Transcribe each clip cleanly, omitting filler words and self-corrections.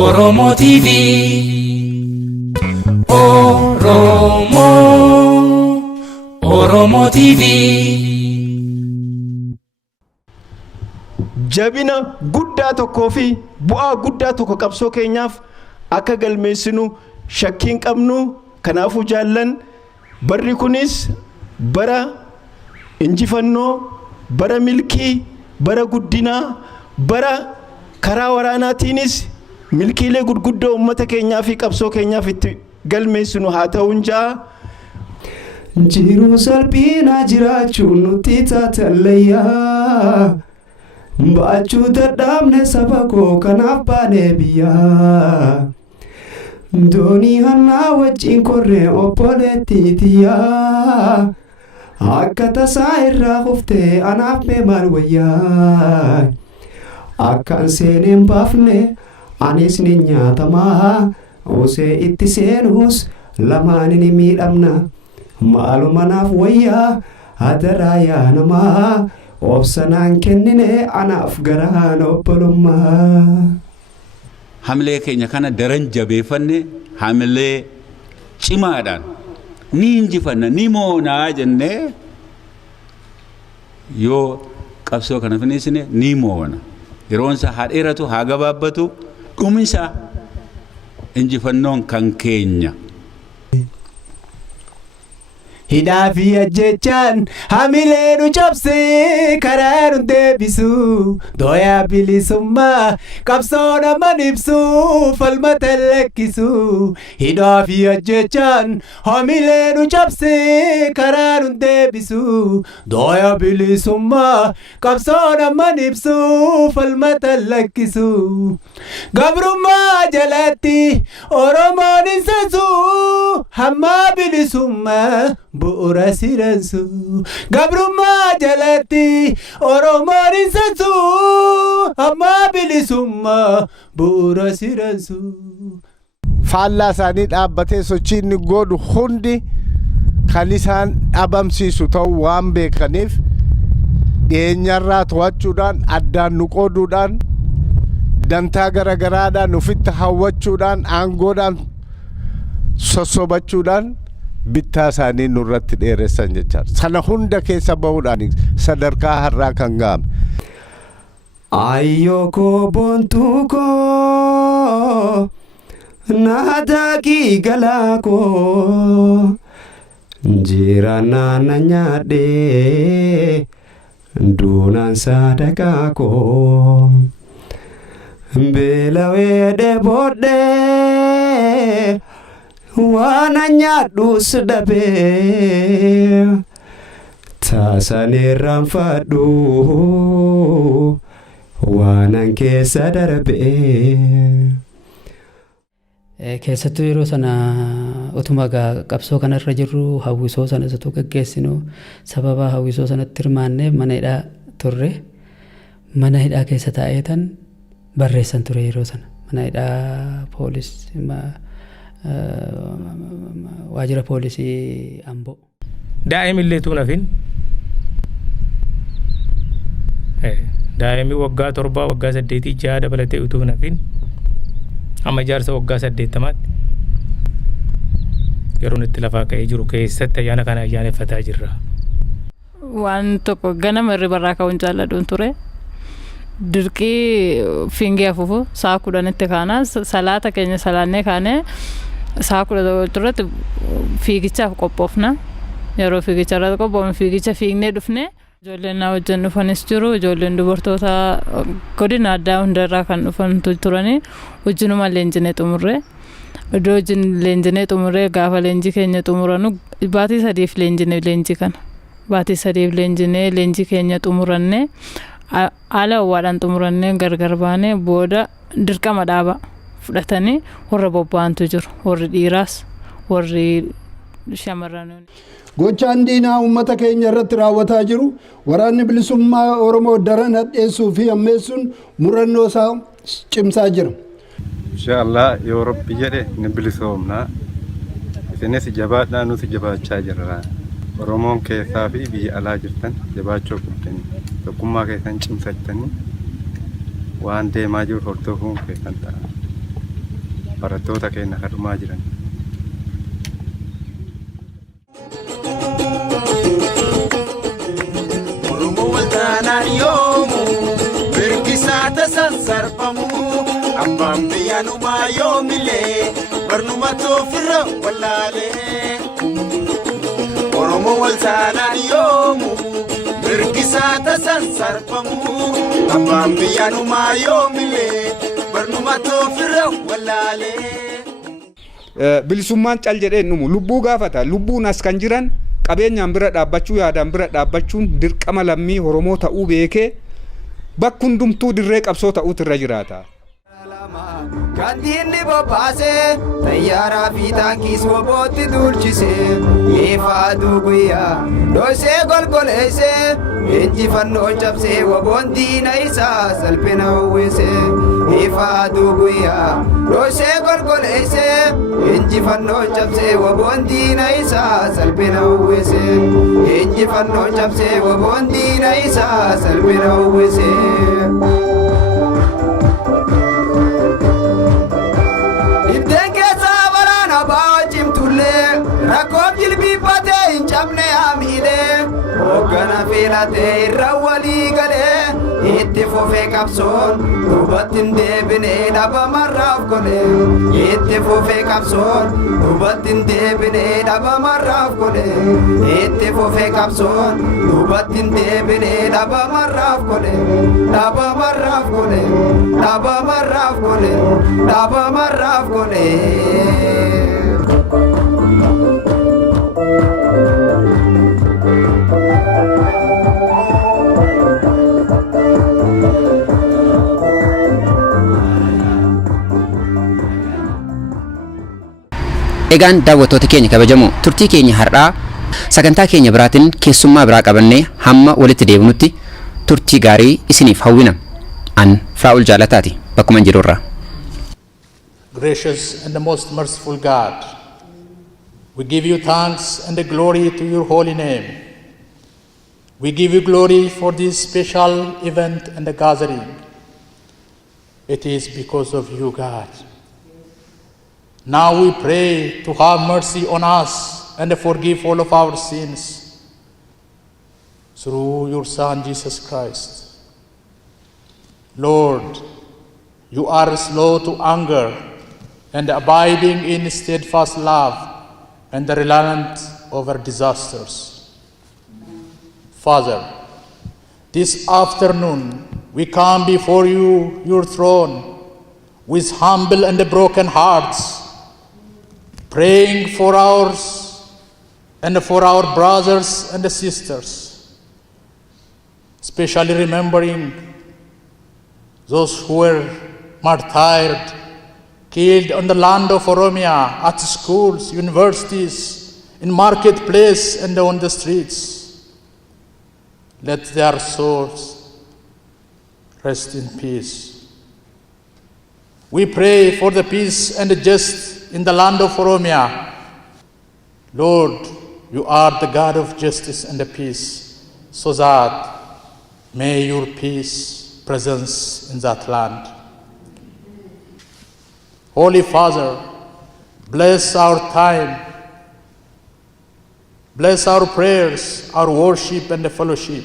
Oromo TV Oromo TV jabina guddaa tokkoo fi bu'aa guddaa tokko qabsoo keenyaaf akka galmeessinu shakkiin qabnu kanaafuu jaallan barri kunis bara injifannoo bara milkii bara guddinaa bara karaa waraanaatiinis milkiilee gurguddoo ummata keenyaa fi qabsoo keenyaaf itti galmeessinu haa ta'uun jaa jiru salphina jiraachuun nuti taatalayyaa baachuu dadhabne saba koo kanaaf baanee biyyaa doonii hannaa wajjin korree obboleettiitiyaa akka tasaa irraa kuftee anaaf mee maal wayyaa akkaan seeneen baafne anis ni nyaatamaa osee itti seenus lamaan ni miidhamna maaluma naaf wayyaa hadaraa yaa namaa obsanaan kennine anaaf garaan obbolummaa. Hamilee keenya kana daran jabeeffanne hamilee cimaadhaan ni injifanna ni moonaa jennee yoo qabsoo kana finiisine ni moona yeroonsa haa dheeratu haa gabaabbatu dhumisa injifannoon kan keenya. Hidaafi ajjechaan hamilee nu cabsee karaa nu deebisu dooyaa bilisummaa qabsoo naman ibsu falmata lakkisu. Hidaafi ajjechaan hamilee nu cabsee karaa nu deebisu dooyaa bilisummaa qabsoo naman ibsu falmata lakkisu. Gabrummaa jalatti Oromoon hin seensu hamma bilisummaa bu'uura siransu gabrummaa jalatti Oromoon hin seensu hamma bilisummaa bu'uura siransu. Faallaa isaanii dhaabbatee sochiin godhu hundi kan isaan dhabamsiisu ta'uu waan beekaniif dhiyeenyarraa to'achuudhaan addaan nu qooduudhaan dantaa garagaraadhaan ofitti hawwachuudhaan aangoodhaan sossobachuudhaan bittaa isaanii nurratti dheeressan jechaadha. Sana hunda keessa bahuudhaan sadarkaa har'aa kan ga'ame. Ayyoo koo boontuu koo naadaakii galaa koo jiraannaa na nyaadhee duunaan sadaqaa koo beelawee dheeboodhee waan nyaadhuus dhabee taasanii raanfadhu waanan keessa darbee. Keessattuu yeroo sana utuma qabsoo kanarra jirru hawwisoo sana isatu gaggeessinu sababa hawwisoo sanatti hirmaannee mana hidhaa turre mana hidhaa keessa taa'eetan barreessan ture yeroo sana mana hidhaa poolisii waajjira poolisii Amboo. Daa'imillee tuunafin daa'imni waggaa 7 waggaa 8 6 dabalatee utuu nafin amma jaarsa waggaa 80 yeroo itti lafaa ka'ee jiru keessatti ayyaana kana ayyaaneffataa jirra. Waan tokko ganama irra ka'uun jaalladhuun ture. Dirqii fiingee afuufu sa'a 10tti kaana salaata keenya salaannee kaane sa'a 10 turratti fiigichaaf qophoofna. Yeroo fiigicha irratti qophoofne fiigicha fiignee dhufne ijoolleen na wajjin dhufanis jiru ijoolleen dubartoota godina addaa hundarraa kan dhufan turani wajjinuma leenjinee xumurre. Iddoo wajjin leenjinee xumurre gaafa leenjii keenya xumuranu baatii 3 leenjinee leenjii kana. Baatii 3 leenjinee leenjii keenya xumuranne haala ho'aadhaan xumurannee gargar baanee booda dirqama dhaaba fudhatanii warra bobba'antu jiru warri dhiiraas warri shamarran. Gochaan diinaa uummata keenya irratti raawwataa jiru waraanni bilisummaa Oromoo daran hadheessuu fi ammeessuun murannoo isaa cimsaa jira. Inshallah yoo Rabbi jedhe ni bilisoomna. Isinis jabaadhaa nuti jabaachaa jirra. Oromoon keessaa fi biyya alaa jirtan jabaachuu qabdanii tokkummaa keessan cimsattanii waan deemaa jiru hordofuun keessan ta'a. Barattoota keenya kadhumaa jiran. Oromoo waltaanaan yoomu mirgisaata sansarfamu abbaan biyyanumaa yoomilee barnuma toofirra wallaalee. Oromoo waltaanaan yoomu mirgisaata sansarfamu abbaan biyyanumaa yoomilee barnuma toofirra wallaalee. Bilisummaan cal jedhee numu lubbuu gaafata lubbuun as kan jiran qabeenyaan bira dhaabbachuu yaadaan bira dhaabbachuun dirqama lammii Oromoo ta'uu beekee bakka hundumtuu dirree qabsoo ta'uutu irra jiraata. Kandiinni bobbaasee tayyaaraa fi taankiis wobootti duulchisee ifa aduu guyyaa dhoosee golgoleessee injifannoo cabsee woboon diina isaa salphina uwwisee ifa aduu guyyaa dhoosee golgoleessee injifannoo cabsee woboon diina isaa salphina uwwisee injifannoo cabsee woboon diina isaa salphina uwwisee. Rakkoon jilbiibbatee hin cabne haamiilee hoggana filatee irra walii galee itti fufee qabsoon duubatti hin deebine dhabamarraaf godhe itti fufee qabsoon duubatti hin deebine dhabamarraaf godhe itti fufee qabsoon duubatti hin deebine dhabamarraaf godhe dhabamarraaf godhe dhabamarraaf godhe dhabamarraaf godhe. Egaan daawwattoota keenya kabajamoo turtii keenya har'aa sagantaa keenya biraatiin keessummaa biraa qabannee hamma walitti deebinutti turtii gaarii isiniif hawwina. An Fraa'ul Jaalataati bakkuma jirurra. Gracious and the most merciful God, we give you thanks and the glory to your holy name. We give you glory for this special event and the gathering. It is because of you, God. Now we pray to have mercy on us and forgive all of our sins through your Son, Jesus Christ. Lord, you are slow to anger and abiding in steadfast love and relent over disasters. Father, this afternoon we come before you, your throne, with humble and broken hearts, praying for ours and for our brothers and sisters, especially remembering those who were martyred, killed on the land of Oromia, at schools, universities, in marketplace and on the streets. Let their souls rest in peace. We pray for the peace and justice in the land of Oromia. Lord, you are the God of justice and peace, so that may your peace presence in that land. Holy Father, bless our time, bless our prayers, our worship and fellowship.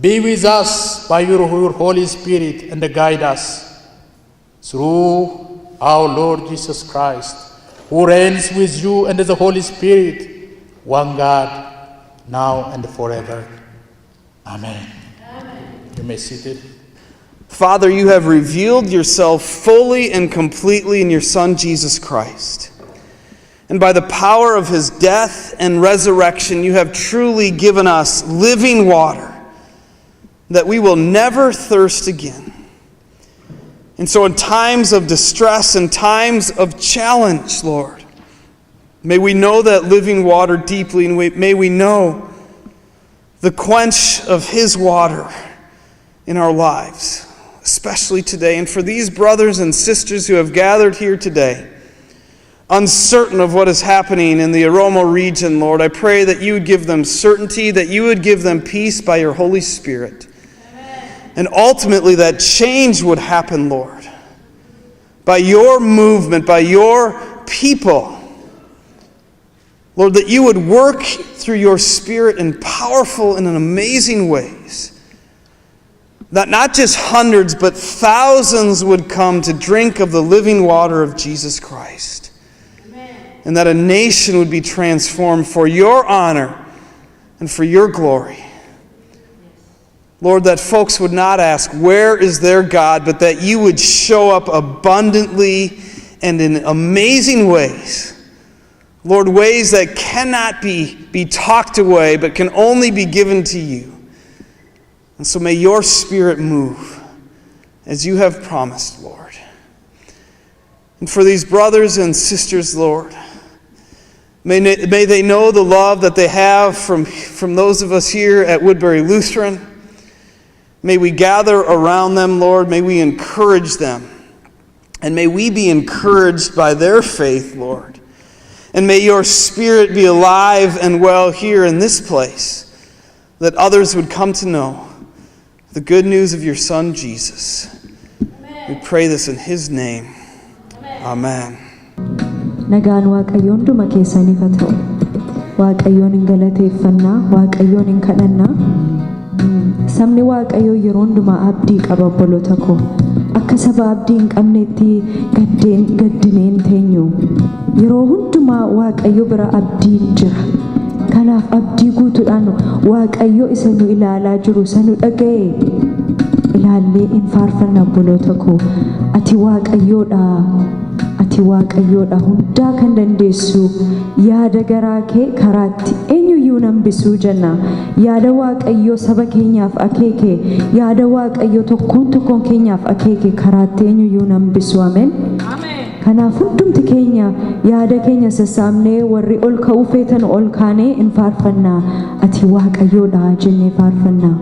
Be with us by your Holy Spirit and guide us through our Lord Jesus Christ, who reigns with you and the Holy Spirit, one God, now and forever. Amen. You may sit seated. Father, you have revealed yourself fully and completely in your Son, Jesus Christ. And by the power of his death and resurrection, you have truly given us living water that we will never thirst again. And so in times of distress and times of challenge, Lord, may we know that living water deeply, and may we know the quench of His water in our lives, especially today. And for these brothers and sisters who have gathered here today, uncertain of what is happening in the Oromo region, Lord, I pray that you would give them certainty, that you would give them peace by your Holy Spirit. Amen. And ultimately that change would happen, Lord, by your movement, by your people. Lord, that you would work through your Spirit in powerful and in amazing ways. That not just hundreds, but thousands would come to drink of the living water of Jesus Christ. And that a nation would be transformed for your honor and for your glory. Lord, that folks would not ask, where is their God, but that you would show up abundantly and in amazing ways. Lord, ways that cannot be talked away, but can only be given to you. And so may your Spirit move as you have promised, Lord. And for these brothers and sisters, Lord, may they know the love that they have from those of us here at Woodbury Lutheran. May we gather around them, Lord. May we encourage them. And may we be encouraged by their faith, Lord. And may your Spirit be alive and well here in this place, that others would come to know the good news of your Son, Jesus. Amen. We pray this in His name. Amen. Nagaan Waaqayyoon dhuma keessaniif haa ta'u. Waaqayyoon hin galateeffannaa, Waaqayyoon hin kadhannaa. Sabni Waaqayyoo yeroo hundumaa abdii qaba obboloota koo. Akka saba abdii hin qabneetti gaddineen teenyu. Yeroo hundumaa Waaqayyo bira abdiin jira. Kanaaf abdii guutuudhaan Waaqayyo isa nu ilaalaa jiru isa nu dhaga'e ilaallee hin faarfanna obboloota koo. Ati Waaqayyoodha. Ati Waaqayyoodha, hundaa kan dandeessu, yaada garaa kee karaatti eenyuyyuu hambisuu jenna. Yaada Waaqayyoo saba keenyaaf akeeke, yaada Waaqayyoo tokkoon keenyaaf akeeke karaatti eenyuyyuu hambisu. Ameen. Kanaaf hundumti keenya yaada keenya sassaabnee warri ol ka'uu feetan ol kaanee hin faarfannaa. Ati Waaqayyoodha jennee faarfannaa.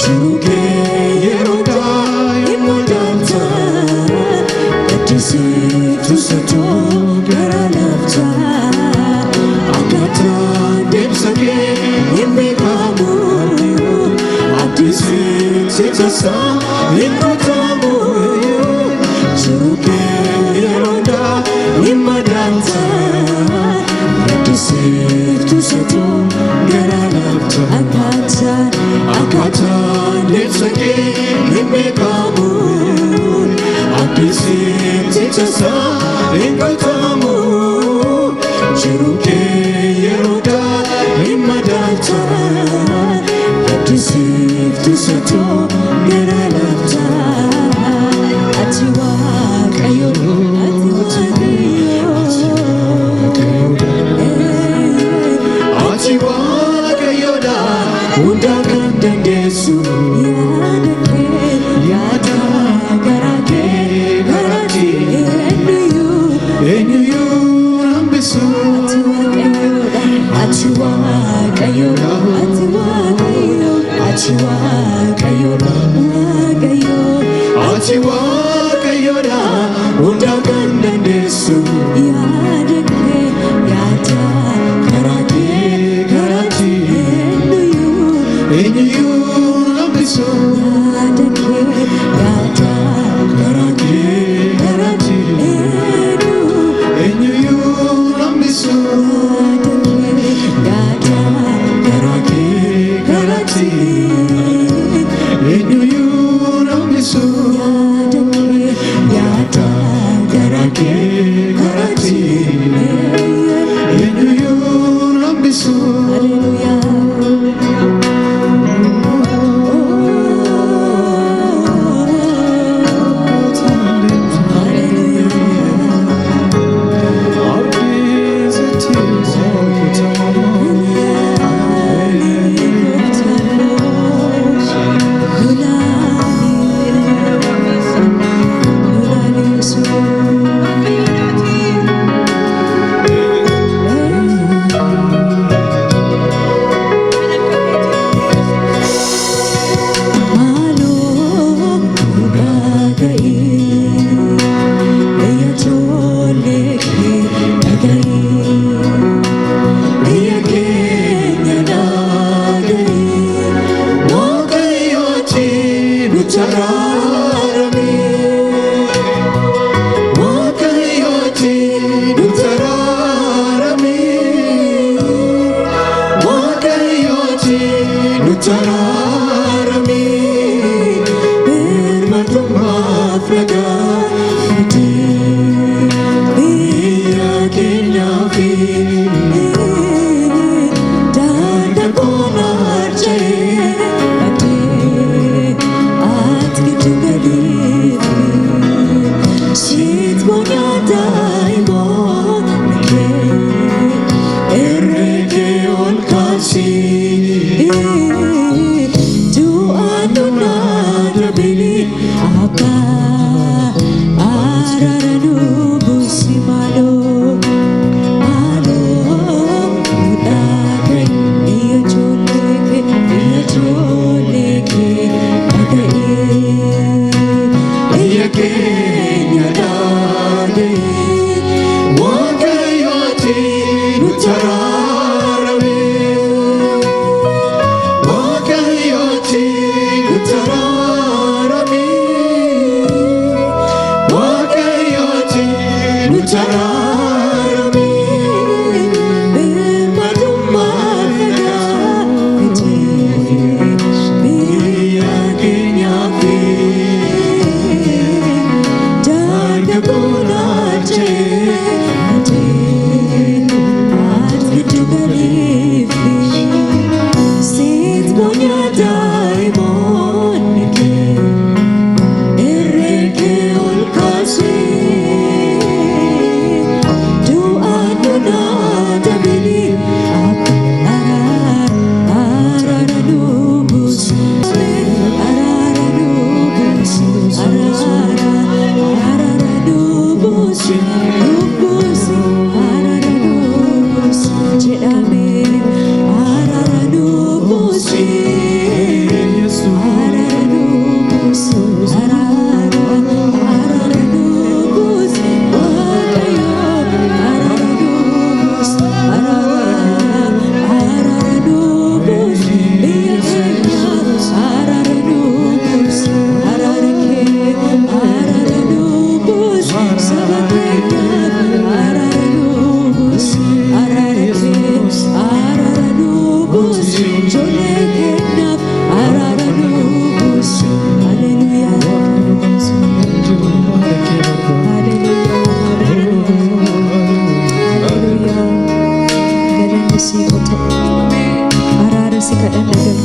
Chuge yeroda in madanta galtamu jiru kee yeroodhaa hin madaalta gaddisiiftu satoo gara laafta ati waaqayyo ati waaqayyoodha hunda kan dandeessu yaada garaa kee eenyuyyuu hambisu ati waaqayyoodha ati waaqayyoodha ati waaqayyoodha hunda kan dandeessu yaada garaa kee eenyuyyuu hambisu yaada garaa kee eenyuyyuu hambisu yaada garaa kee eenyuyyuu hambisu yaada garaa kee eenyuyyuu hambisu.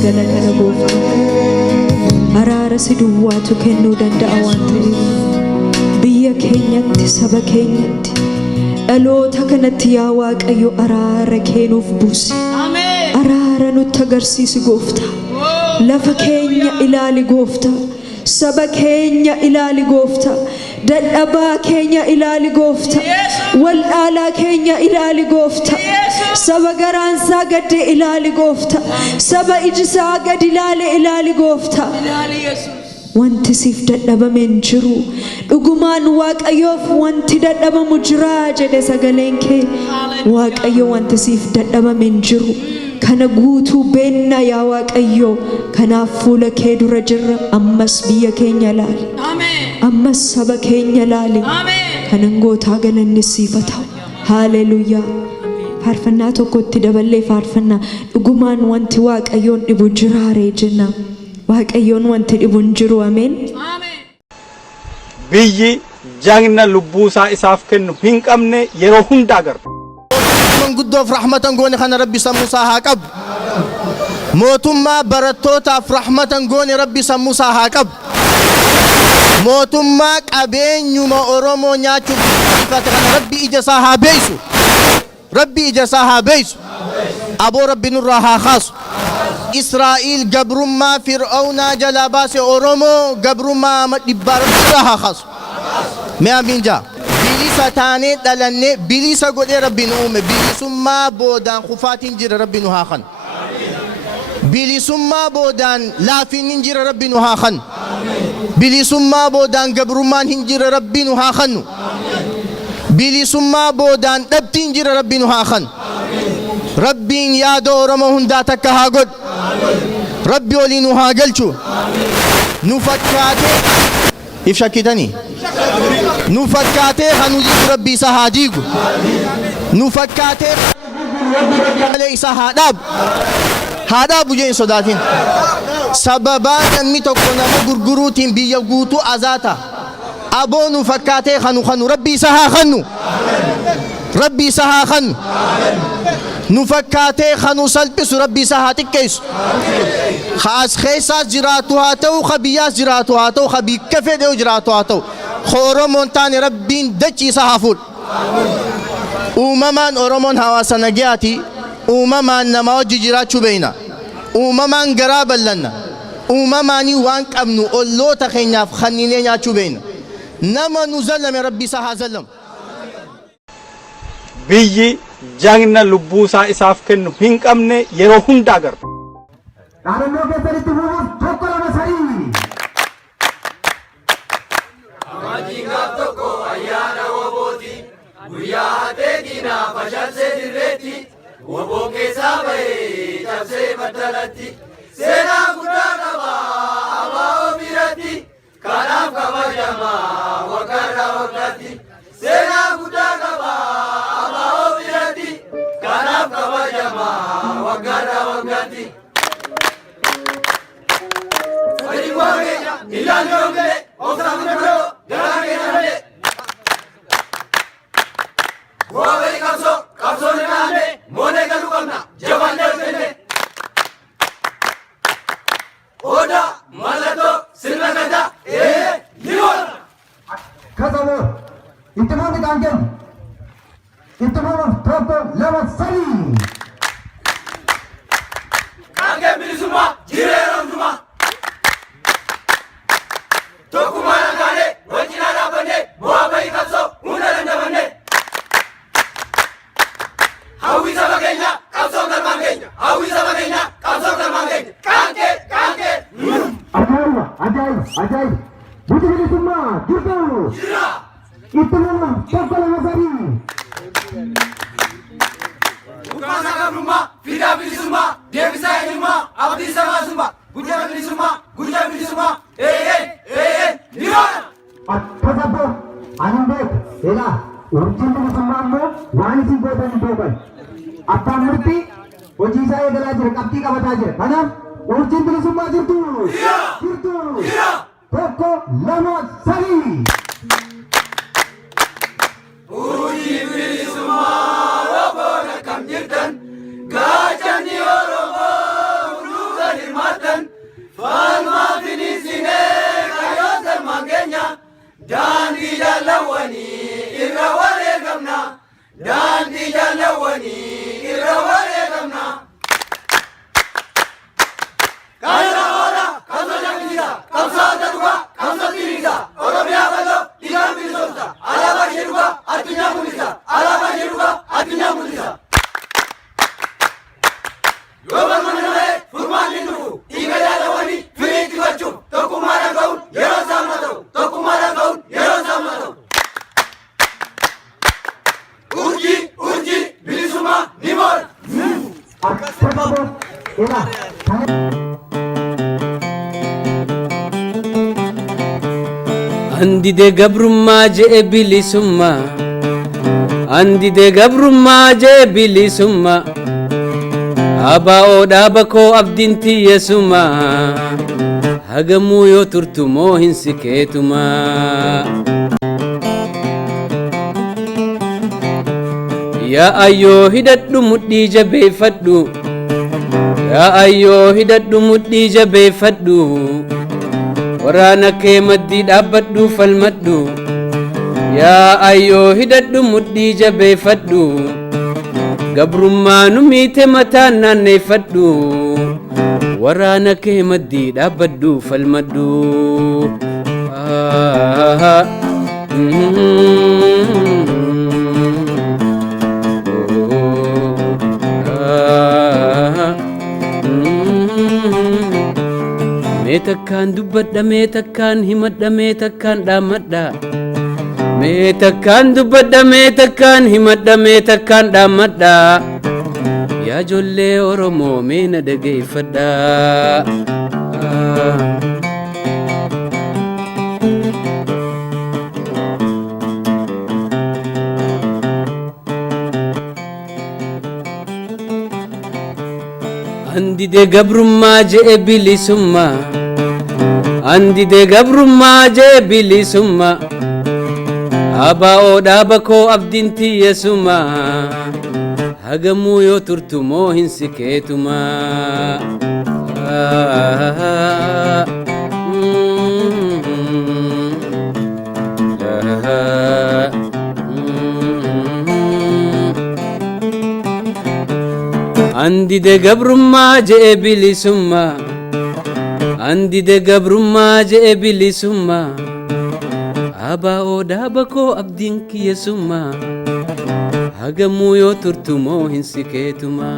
galatana gooftaa araara si duwwaatu kennuu danda'a waan ta'eef biyya keenyatti saba keenyatti dhaloota kanatti yaa Waaqayyo araara kennuuf buusi araara nutti agarsiisi gooftaa lafa keenya ilaali gooftaa saba keenya ilaali gooftaa dadhabaa keenya ilaali gooftaa waldhaalaa keenya ilaali gooftaa saba garaansaa gadde ilaali gooftaa saba ijisaa gad ilaali gooftaa wanti siif dadhabame hin jiru dhugumaan Waaqayyoof wanti dadhabamu jira jedhe sagaleen kee Waaqayyo wanti siif dadhabame hin jiru kana guutuu beenna yaa Waaqayyo kanaaf fuula kee dura jirra ammas biyya keenya ilaali ammas saba keenya ilaali kanan gootaa galanni siif haa ta'u haleluuyaa faarfannaa tokkotti daballee faarfannaa dhugumaan wanti Waaqayyoon dhibu jiraaree jenna Waaqayyoon wanti dhibu hin jiru ameen biyyi jagna lubbuusaa isaaf kennu hin qabne yeroo hunda agarra manguddoof rahmatan goone kana rabbi sammuusaa haa qabu mootummaa barattootaaf rahmatan goone rabbi sammuusaa haa qabu mootummaa qabeenyuma Oromoo nyaachuuf ifate kana rabbi ijasaa haa beeysu rabbi ijasaa haa beeysu aboo rabbi nurraa haa kaasu Israa'il gabrummaa Fir'aawnaa jalaa baase Oromoo gabrummaa dhibbaa rabbi haa kaasu mee amiin jaa bilisa taanee dhalannee bilisa godhee rabbi nu uume bilisummaa boodaan kufaatiin jira rabbi nu haa kan bilisummaa boodaan laafiin hin jira rabbi nu haa kan bilisummaa boodaan gabrummaan hin jira rabbi nu haa kannu bilisummaa boodaan dhabtiin jira rabbi nu haa kan rabbiin yaada Oromoo hundaa takka haa godhu rabbi olii nu haa galchu nu fakkaatee if shakkitanii nu fakkaatee hanu rabbi isa haa diigu nu fakkaatee isa haa dhaabu jeen sodaatin sababaa namni tokko nama gurguruutiin biyya guutuu azaata aboo nu fakkaatee kanu rabbi isa haa kannu rabbi isa haa kannu nu fakkaatee kanu salphisu rabbi isa haa xiqqeessu haas keessaas jiraatu haa ta'u kabiyyaas jiraatu haa ta'u kabikka fedhee jiraatu haa ta'u Oromoon taane rabbiin dachii isa haa fuudhu uumamaan Oromoon hawaasa nagayaati uumamaan nama wajji jiraachuu beeyna uumamaan garaa bal'anna uumamaanii waan qabnu olloota keenyaaf kanninee nyaachuu beeyna nama nu zallame rabbi isa haa zallamu biyyi jagna lubbuusaa isaaf kennu hin qabne yeroo hunda agarra dhaadannoo keessanitti fufuuf tokko lama sadii Amajigaaf tokko ayyaana wobooti guyyaa hatee diinaa fashalsee dirreetti woboo keessaa bahee cabsee battalatti seenaa guddaa qaba abaa'oo biratti kanaaf kabajamaa waggaarraa waggaatti seenaa guddaa qaba abaa'oo biratti kanaaf kabajamaa waggaarraa waggaatti. Ilaalii oogale obsaan guddaa garaa keenya malee. Bu'aa bahii qabsoon naannee moonee galuu qabna jabaannee hojjenne. Odaa mallattoo sirna gadaa ni oola. Kasaboo itti fuuti kan kennu itti fuufuuf tokko lama sadii. Kaangeen bilisummaa jireenya hundumaa. Tokkummaa nagaanee wajjinaa dhaabannee bu'aa bahii qabsoo hunda dandamannee. Hawwii saba keenya qabsoo galmaan keenya hawwii saba keenya qabsoo galmaan keenya kaangee. Ajaa'iba buti bilisummaa jirtu jira itti fuufuuf tokko lama sadii. Ukaasaa gabrummaa fidaa bilisummaa deebisaa eenyummaa abdii samaasummaa guyyaa bilisummaa ni oola. Kasaboo ani beeku elaa urjiin bilisummaa immoo waan isin gootan hin beekan abbaan murtii hojii isaa eegalaa jira qabxii qabataa jira kanaaf urjiin bilisummaa jirtu tokko lama sadii. Urjiin bilisummaa rogoon akkam jirtan gaachanni Oromoo hunduu gadi Andi de gabrumma je bilisumma Andi de gabrumma je bilisumma Aba oda bako abdinti yesuma Hagamu yo turtumo hinsiketuma Ya ayo hidaddu muddi jabe faddu Ya ayo hidaddu muddi jabe faddu Warana ke maddi dhabbaddu falmaddu Ya ayo hidaddu muddi jabe faddu Gabrummaa nu miite mataan naanneeffadhu Waraana kee maddii dhaabbadhu falmadhu Mee takkaan dubbadha mee takkaan himadha mee takkaan dhaammadha Mee takkaan dubbadha mee takkaan himadha mee takkaan dhaammadha Yaa ijoollee Oromoo mee na dhageeffadha Andi de gabrummaa je'e bilisummaa Andi de gabrummaa je'e bilisummaa Aba oda bako abdinti yesuma Hagamu yo turtumo hinsiketuma Andi de gabrumma je'e bilisumma Andi de gabrumma je'e bilisumma Aba oda bako abdin kiyesuma Hagamu yo turtumo hinsiketuma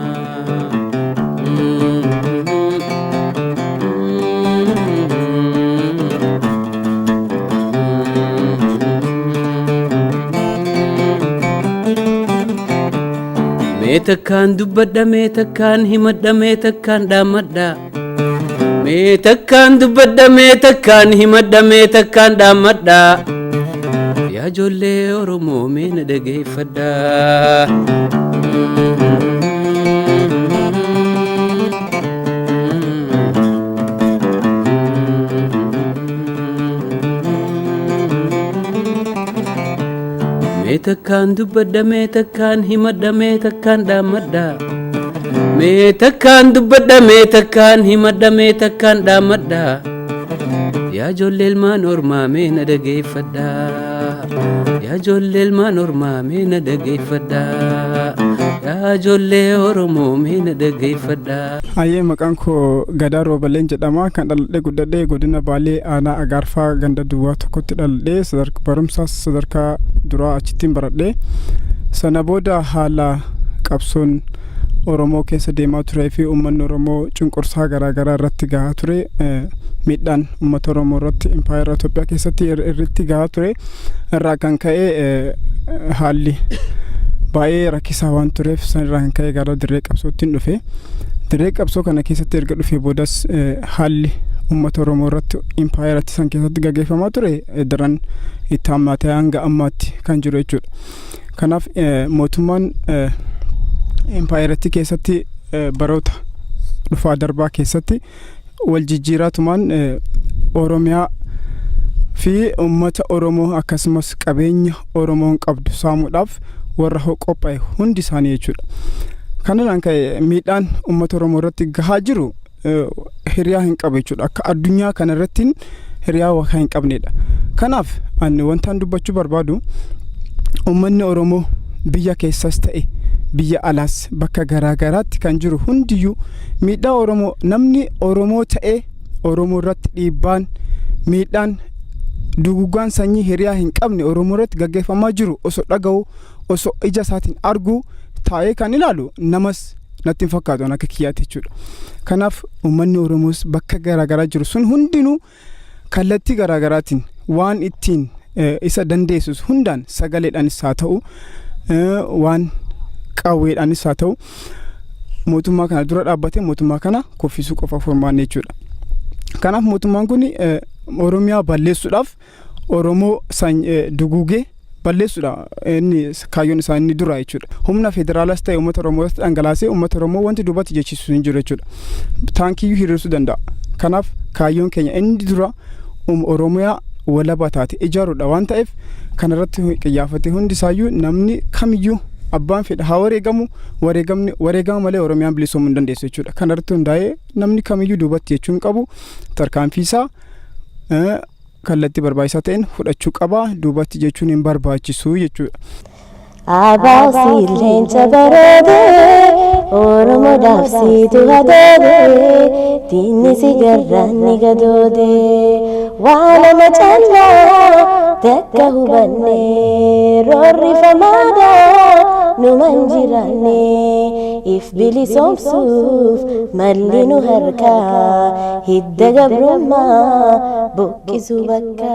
Mee takkaan dubbadha mee takkaan himadha mee takkaan dhaammadha Mee takkaan dubbadha mee takkaan himadha mee takkaan dhaammadha Yaa ijoollee Oromoo mee na dhageeffadha Mee takkaan dubbadha mee takkaan himadha mee takkaan dhaammadha Mee takkaan dubbadha mee takkaan himadha mee takkaan dhaammadha Yaa ijoollee ilmaan Oromoo mee na dhageeffadha Yaa ijoollee ilmaan Oromoo mee na dhageeffadha Yaa ijoollee Oromoo mee na dhageeffadha Hayyee maqaan koo Gadaa Roobaleen jedhama kan dhaladhee guddadhee godina Baalee aanaa Agaarfaa ganda duwwaa tokkotti dhaladhee barumsaas sadarkaa duraa achittiin baradhee sana booda haala qabsoon Oromoo keessa deemaa turee fi uummanni Oromoo cunqursaa garaagaraa irratti gahaa ture miidhaan uummata Oromoo irratti impaayera Itoophiyaa keessatti irratti gahaa ture irraa kan ka'e haalli baay'ee rakkisaa waan tureef sanirraa kan ka'e gara dirree qabsootiin dhufe dirree qabsoo kana keessatti erga dhufee boodas haalli uummata Oromoo irratti impaayeratti san keessatti gaggeeffamaa ture daran itti hammaatee hanga ammaatti kan jiru jechuudha. Kanaaf mootummaan impaayeratti keessatti baroota dhufaa darbaa keessatti wal jijjiiraatumaan Oromiyaa fi uummata Oromoo akkasumas qabeenya Oromoon qabdu saamuudhaaf warra qophaa'e hundi isaanii jechuudha. Kanaan ka'e miidhaan uummata Oromoo irratti gahaa jiru hiriyaa hin qabu jechuudha. Akka addunyaa kana irratti hiriyaa waan hin qabnedha. Kanaaf ani wantaan dubbachuu barbaadu uummanni Oromoo biyya keessas ta'e biyya alaas bakka garaagaraatti kan jiru hundiyyuu miidhaa Oromoo namni Oromoo ta'e Oromoo irratti dhiibbaan miidhaan dugugaan sanyii hiriyaa hin qabne Oromoo irratti gaggeeffamaa jiru osoo dhaga'u osoo ija isaatiin argu taa'ee kan ilaalu namas natti hin fakkaatu akka kiyyaatti jechuudha. Kanaaf uummanni Oromoos bakka garaagaraa jiru sun hundinuu kallattii garaagaraatiin waan ittiin isa dandeessus hundaan sagaleedhaanis haa ta'u waan qawweedhaanis haa ta'u mootummaa kana dura dhaabbatee mootummaa kana kuffisuu qofa furmaanne jechuudha. Kanaaf mootummaan kun Oromiyaa balleessuudhaaf Oromoo duguugee balleessuudha inni kaayyoon isaa inni dura jechuudha. Humna federaalaas ta'e uummata Oromoo dhangalaasee uummata Oromoo wanti duubatti jechisu hin jiru jechuudha. Taankiyyuu hiriirsuu danda'a. Kanaaf kaayyoon keenya inni dura Oromiyaa walaba taate ijaaruudha waan ta'eef kanarratti qiyyaafate hundisaayyuu namni kamiyyuu abbaan fedha haa wareegamu wareegama malee Oromiyaan bilisoomuu hin dandeessu jechuudha. Kanarratti hundaa'ee namni kamiyyuu duubatti jechuu hin qabu tarkaanfiisaa kallattii barbaachisaa ta'een fudhachuu qaba duubatti jechuun hin barbaachisu jechuudha. Abaasi leenca bareedee Oromoodhaaf siitu hadoodee diinni si garraanni gadoodee waan nama callaa takka hubannee roorrifamaadhaa numan jiraannee if bilisoomsuuf malli nu harkaa hidda gabrummaa buqqisuu bakka.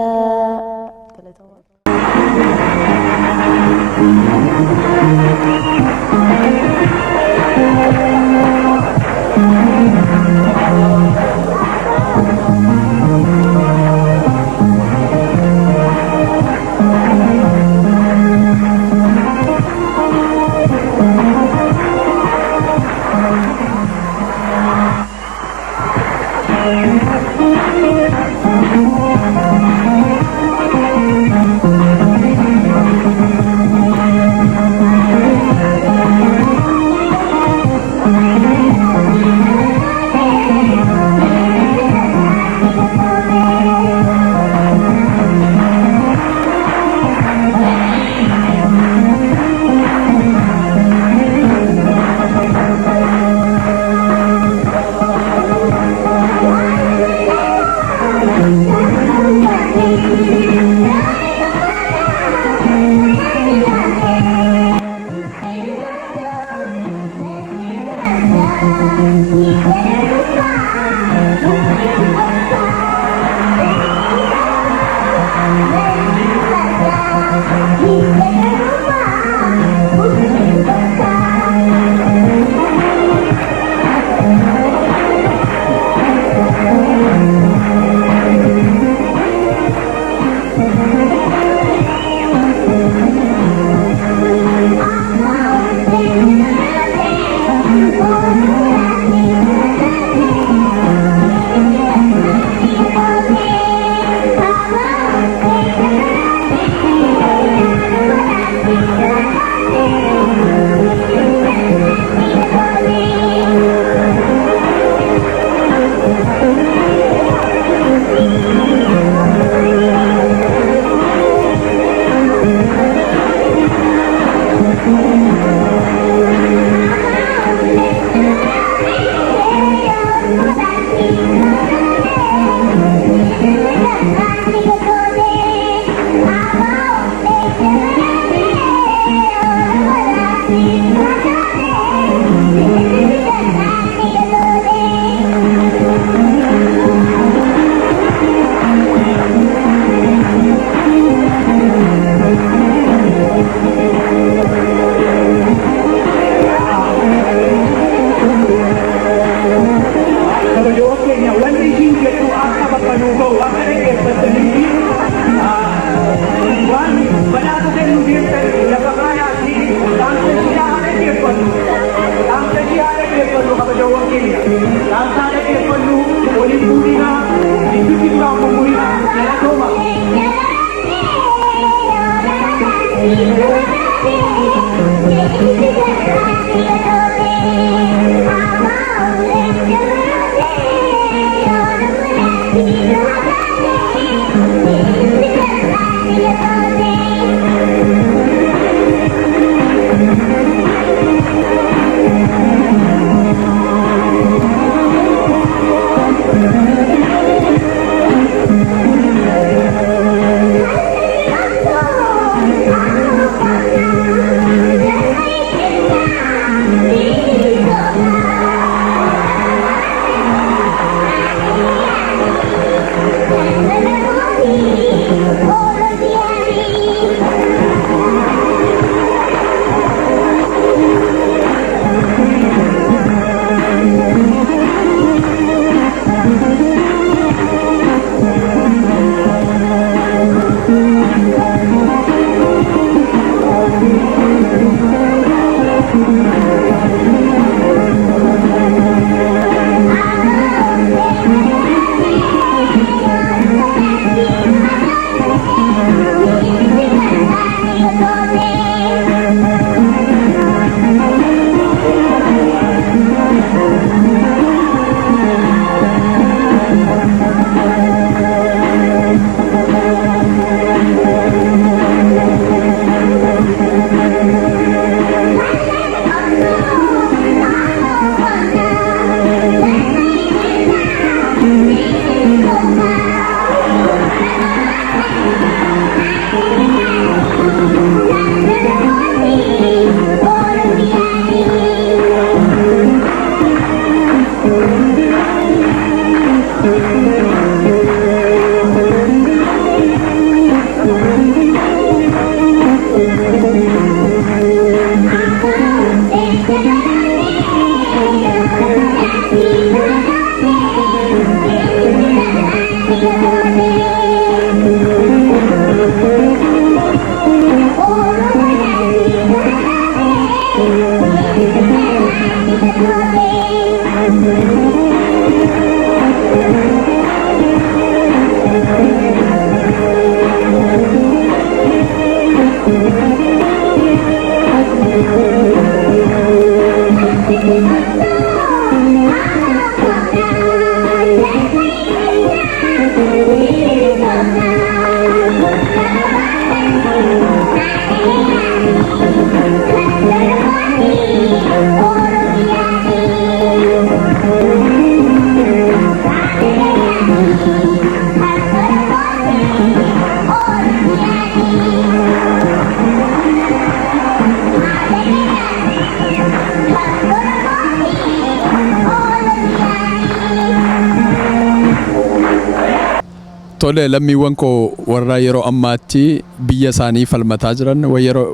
Tole lammiiwwan koo warra yeroo ammaatti biyya isaanii falmataa jiran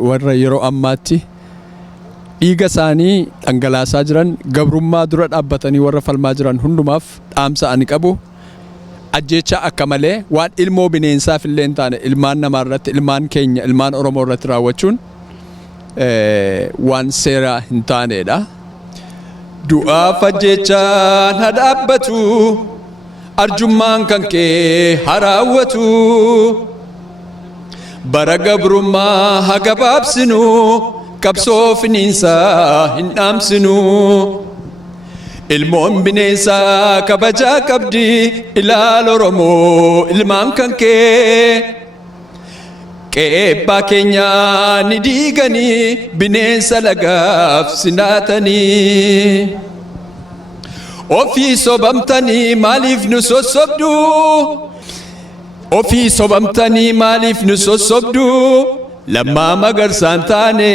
warra yeroo ammaatti dhiiga isaanii dhangalaasaa jiran gabrummaa dura dhaabbatanii warra falmaa jiran hundumaaf dhaamsa ani qabu ajjecha akka malee waan ilmoo bineensaaf illee hin taane ilmaan namaa irratti ilmaan keenya ilmaan Oromoo irratti raawwachuun waan seera hin taanedha. Du'aaf ajjechaan haa dhaabbatu arjummaan kan kee haa raawwatu bara gabrummaa haa gabaabsinu qabsoo finiinsaa hin dhaamsinu. Ilmoon bineensaa kabajaa qabdi ilaal Oromoo ilmaan kan kee qeebbaa keenyaa ni diiganii bineensa lagaaf sinaatanii. Ofii sobamtanii maaliif nu sossobdu? Ofii sobamtanii maaliif nu sossobdu? Lammaa magarsaan taane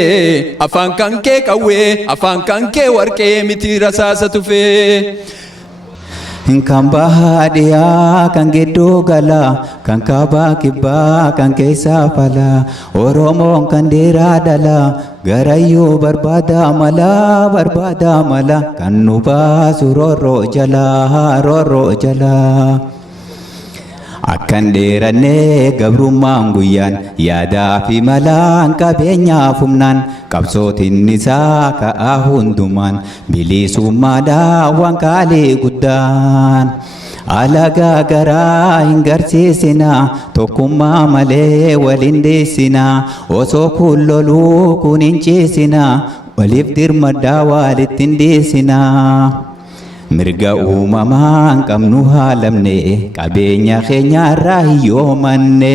afaan kan kee qawwee afaan kan kee warqee miti rasaasa tufee. Kan bahaa dhiyaa kan gidduu galaa kan kaabaa kibbaa kan keessaa falaa Oromoon kan dheeraa dhalaa garayyuu barbaada mala kan nu baasu roorroo jalaa. Akkan dheerannee gabrummaan guyyaan yaadaa fi malaan qabeenyaaf humnaan qabsootiin isaa ka'aa hundumaan bilisummaadhaan waan qaalii guddaan. Alagaa garaa hin garsiisinaa tokkummaa malee waliin deessinaa osoo kun loluu kun hin ciisinaa waliif dirmaddaa walitti hin dhiisinaa. Mirga uumamaan qabnu haalamne qabeenya keenya irraa hiyyoomanne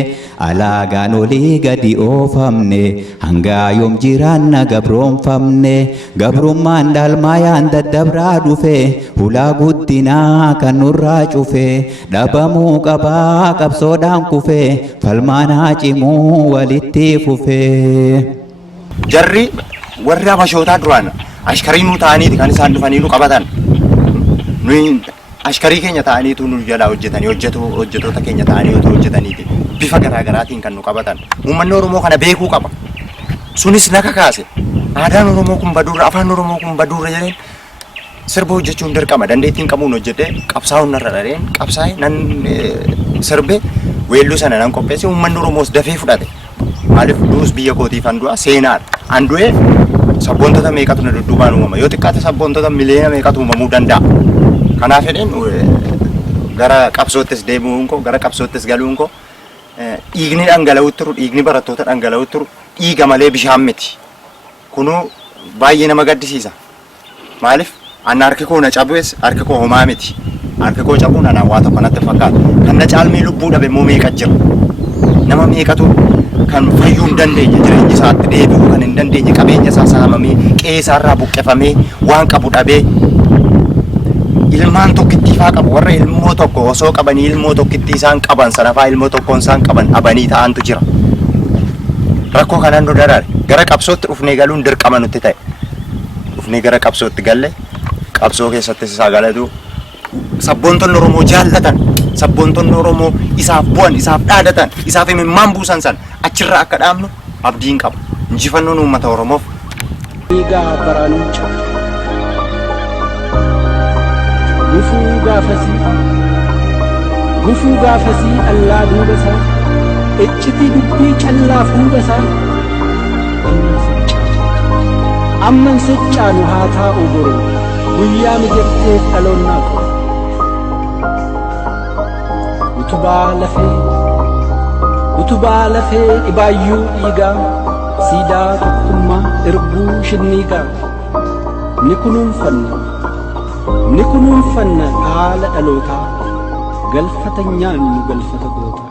alaagaan olii gadi oofamne hangaa yoom jiraanna gabroonfamne gabrummaan dhaalmaayaan daddabraa dhufe hulaa guddinaa kan nurraa cufe dhabamuu qabaa qabsoodhaan kufe falmaanaa cimuu walitti fufe. Jarri warri Habashootaa duraan ashkarii nu ta'aniiti kan isaan dhufanii nu qabatan. Nuyi ashkarii keenya ta'aniitu nu jalaa hojjetanii hojjetoota keenya ta'anii hojjetaniiti bifa garaagaraatiin kan nu qabatan. Uummanni Oromoo kana beekuu qaba. Sunis naka kaase aadaan Oromoo kun baduurra afaan Oromoo kun baduurra jedheen sirba hojjechuun dirqama dandeettiin qabuun hojjedhee qabsaa'uun narra dhareen qabsaa'e nan sirbe weelluu sana nan qopheesse uummanni Oromoos dafee fudhate. Maaliif duus biyya kootiif andu'a seenaadha. Andu'ee sabboontota meeqatu na dudduubaan uumama yoo xiqqaate sabboontota miliyoona meeqatu uumamuu danda'a. Kanaaf jedheen gara qabsoottis deemuun koo gara qabsoottis galuun koo dhiigni dhangala'uutti turu dhiigni barattoota dhangala'uutti turu dhiiga malee bishaan miti. Kunuu baay'ee nama gaddisiisa. Maaliif anna harki koo na cabees harki koo homaa miti. Harki koo cabuun anaan waa tokko natti fakkaata. Kan na caalmee lubbuu dhabe immoo meeqa jira. Nama meeqatu kan fayyuu hin dandeenye jireenya isaatti deebi'uu kan hin dandeenye qabeenya isaa saamamee qe'ee irraa buqqifamee waan qabu dhabee ilmaan tokkittii faa qabu warra ilmoo tokko osoo qabanii ilmoo tokkittii isaan qaban sanafaa ilmoo tokkoon isaan qaban abanii ta'antu jira. Rakkoo kanaan nu daraare gara qabsootti dhufnee galuun dirqama nutti ta'e. Dhufnee gara qabsootti galle qabsoo keessattis isaa galatu sabboontonni Oromoo jaallatan sabboontonni Oromoo isaaf bu'an isaaf dhaadatan isaaf imimmaan buusan san achirra akka dhaabnu abdiin qaba. Injifannoon uummata Oromoof. Dhiigaa baraanuu gufuu gaafasii allaa duuba isaa iccitii dubbii callaa fuudha isaa amman sochaanu haa taa'u boru guyyaa mijatteef dhaloonnaa qaba utubaa lafee dhibaayyuu dhiigaa siidaa tokkummaa irbuu shinniigaa ni kunuunfanna haala dhalootaa galfatanyaan nu galfata gootaa.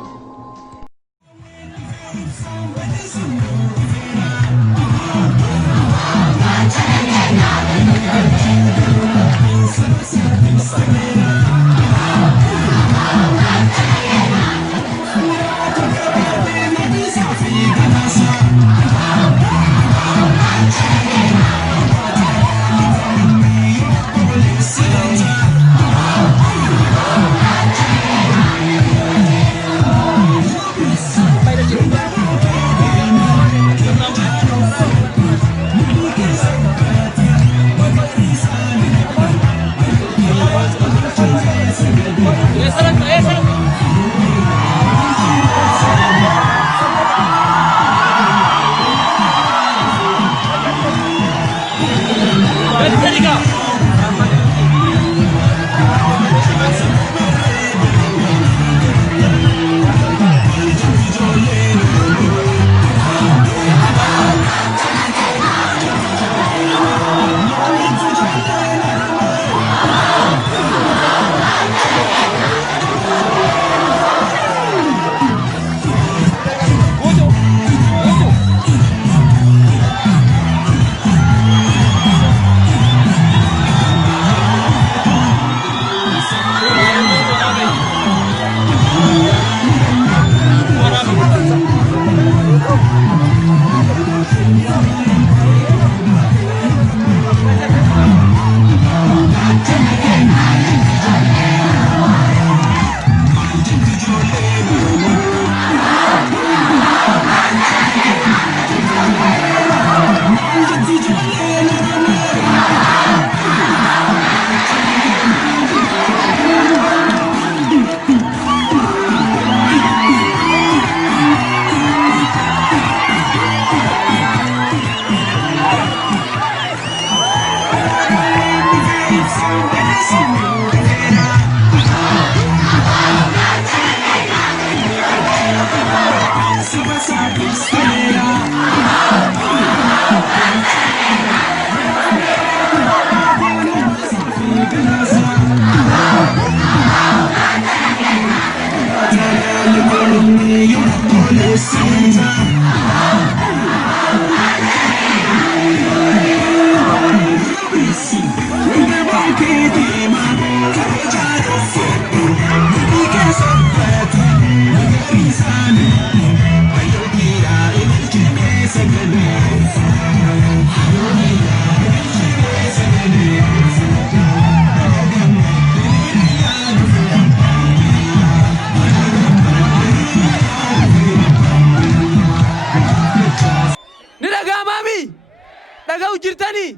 dhaga'u jirtanii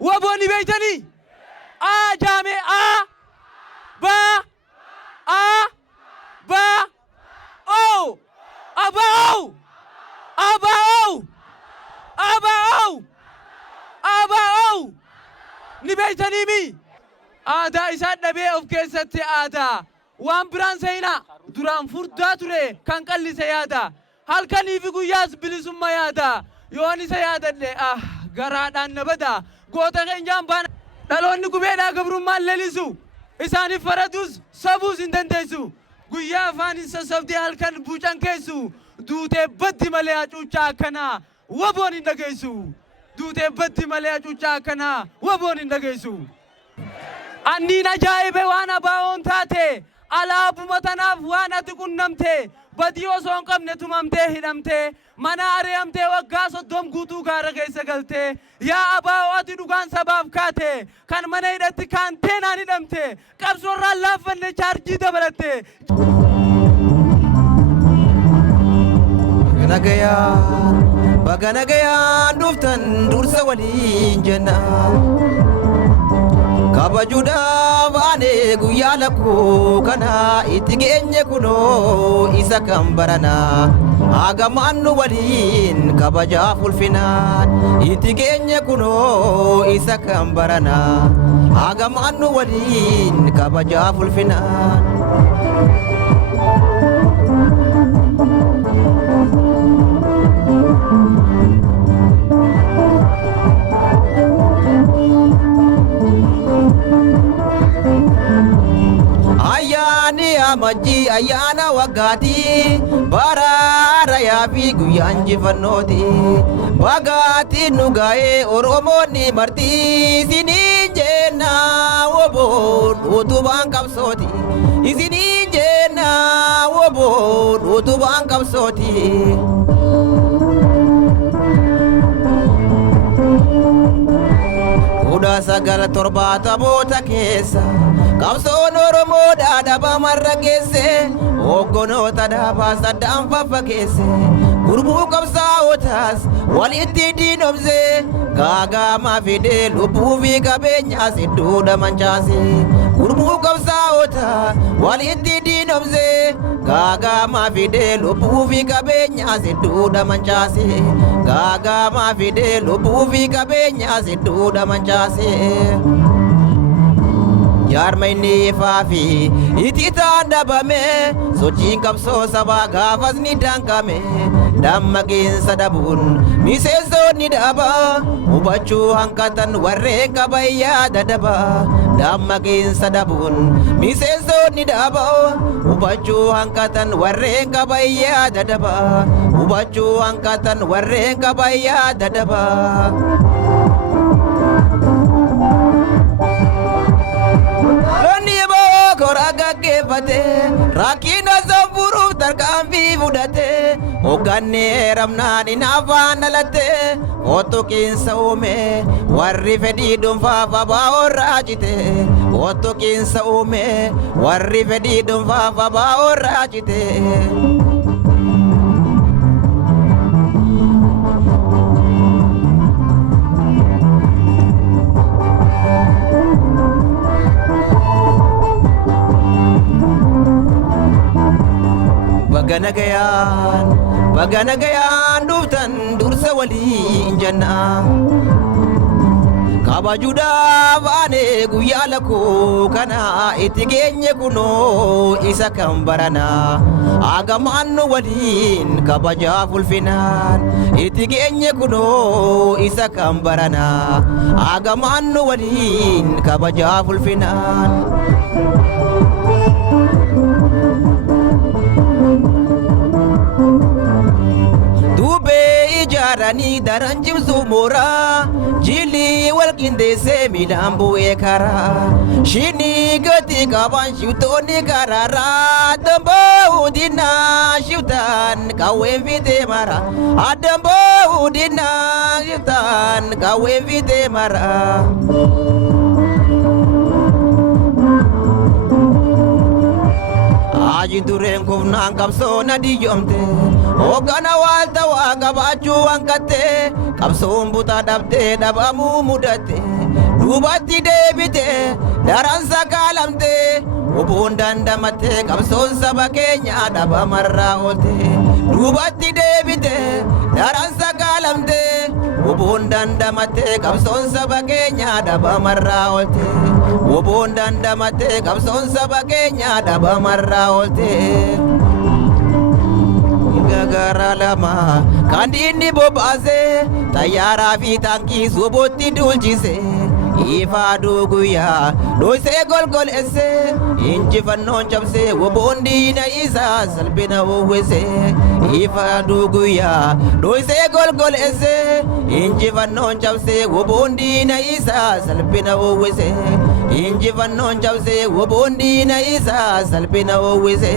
waboonni beeytanii a jaame a ba a ba o aba o aba o aba o aba o ni beeytanii mi aadaa isaa dhabee of keessatti aadaa waan biraan seenaa duraan furdaa ture kan qallise yaada halkanii fi guyyaas bilisummaa yaada yoon isa yaadadhe garaadhaan na bada goota keenyaan baana dhaloonni gubeedhaa gabrummaan leelisu isaaniif faratus sabuus hin dandeessu guyyaa afaan hin sassabdee halkan buucan keessu duutee baddi malee hacuuccaa akkanaa waboon hin dhageessu duutee baddi malee hacuuccaa akkanaa waboon hin dhageessu anniin ajaa'ibe waan abaawoon taate alaabuma tanaaf waan ati qunnamte badii osoo hin qabne tumamtee hidhamtee mana ari'amtee waggaa 30 guutuu gaara keessa galtee yaa abaa'oo ati dhugaan sabaaf kaate kan mana hidhatti kaantee naan hidhamte qabsoorraan laaffanne chaarjii dabalatte. Baga nagayaan dhuftan dursa waliin jenna. Kabajuudhaaf ane guyyaa lakkuu kana itti geenye kunoo isa kan barana hagamaan nu waliin kabajaaf ulfinaan itti geenye kunoo isa kan barana hagamaan nu waliin kabajaaf ulfinaan. Majji ayyaana waggaati baraara yaafi guyyaan jifannooti bagaatti nu gaa'ee oromoonni martii isiniin jenna woboon utubaan qabsooti isiniin jenna woboon utubaan qabsooti. Kudha sagal torbaatamoota keessa qabsoon Oromoo dhaadhaba marra geesse hoggonoota dhaabaa saddaan faffakeesse Gurbuu qabsaa'otaas walitti diinomsee gaagaamaa fidee lubbuu fi qabeenyaas hedduudha mancaase. Gurbuu qabsaa'otaa walitti diinomsee gaagaamaa fidee lubbuu fi qabeenyaas hedduudha mancaase. Gaagaamaa fidee lubbuu fi qabeenyaas hedduudha mancaase. Jaarmayni faafi itti taandabame sochiin qabsoo sabaa gaafas ni dankame. Dammaqinsa dhabuun miseensonni dhaba hubachuu hanqatan warreen qabayyaa dadhaba. Dammaqinsa dhabuun miseensonni dhaba hubachuu hanqatan warreen qabayyaa dadhaba. Hubachuu hanqatan warreen qabayyaa dadhaba. Koraga kefate rakina zamburuuf tarkaanfii fudhate hogganne ramnaan inaafaan dhalate ottoqiinsa uume warri fedhii dhuunfaaf abaa'oo raajite. Ottoqiinsa uume warri fedhii dhuunfaaf abaa'oo raajite. Baganagayaan dhuftan dursa waliin jenna. Kabajuudhaaf ane guyyaa lakkoo kana itti geenye kunoo isa kan barana. Agamaan nu waliin kabajaaf ulfinaan itti geenye kunoo isa kan barana. Agamaan nu waliin kabajaaf ulfinaan. Ijaaranii daran jibsu mooraa jilli walqindeessee midhaan bu'ee karaa. Shinii gati qaban shiftoonni karaarraa damboo dinnaa shiftaan qawween fiitee mara. Damboo dinnaa shiftaan qawween fiitee mara. Aji dureen kufnaan qabsoo na diyyomte hoggana waalta waa qabaachuu hanqatte qabsoon butaa dhabdee dhabamuu mudatte duubatti deebite daran sakaalamte oboon dandamatte qabsoon saba keenya dhabamarraa oolte. Duubatti deebite daran sakaalamte oboon dandamatte qabsoon saba keenya dhabamarraa oolte. Oboon dandamatte qabsoon saba keenya dhabamarraa oolte. Gagara lama kan diinni bobbaase xayyaaraa fi taankii sobootti duulchise. Ifaa guyyaa dhoysee golgolesse injifannoon cabse oboon diina isaa salphina uwwise. Ifaa guyyaa dhoysee golgolesse injifannoon cabse oboon diina isaa salphina uwwise. Injifannoon cabse oboon diina isaa salphina uwwise.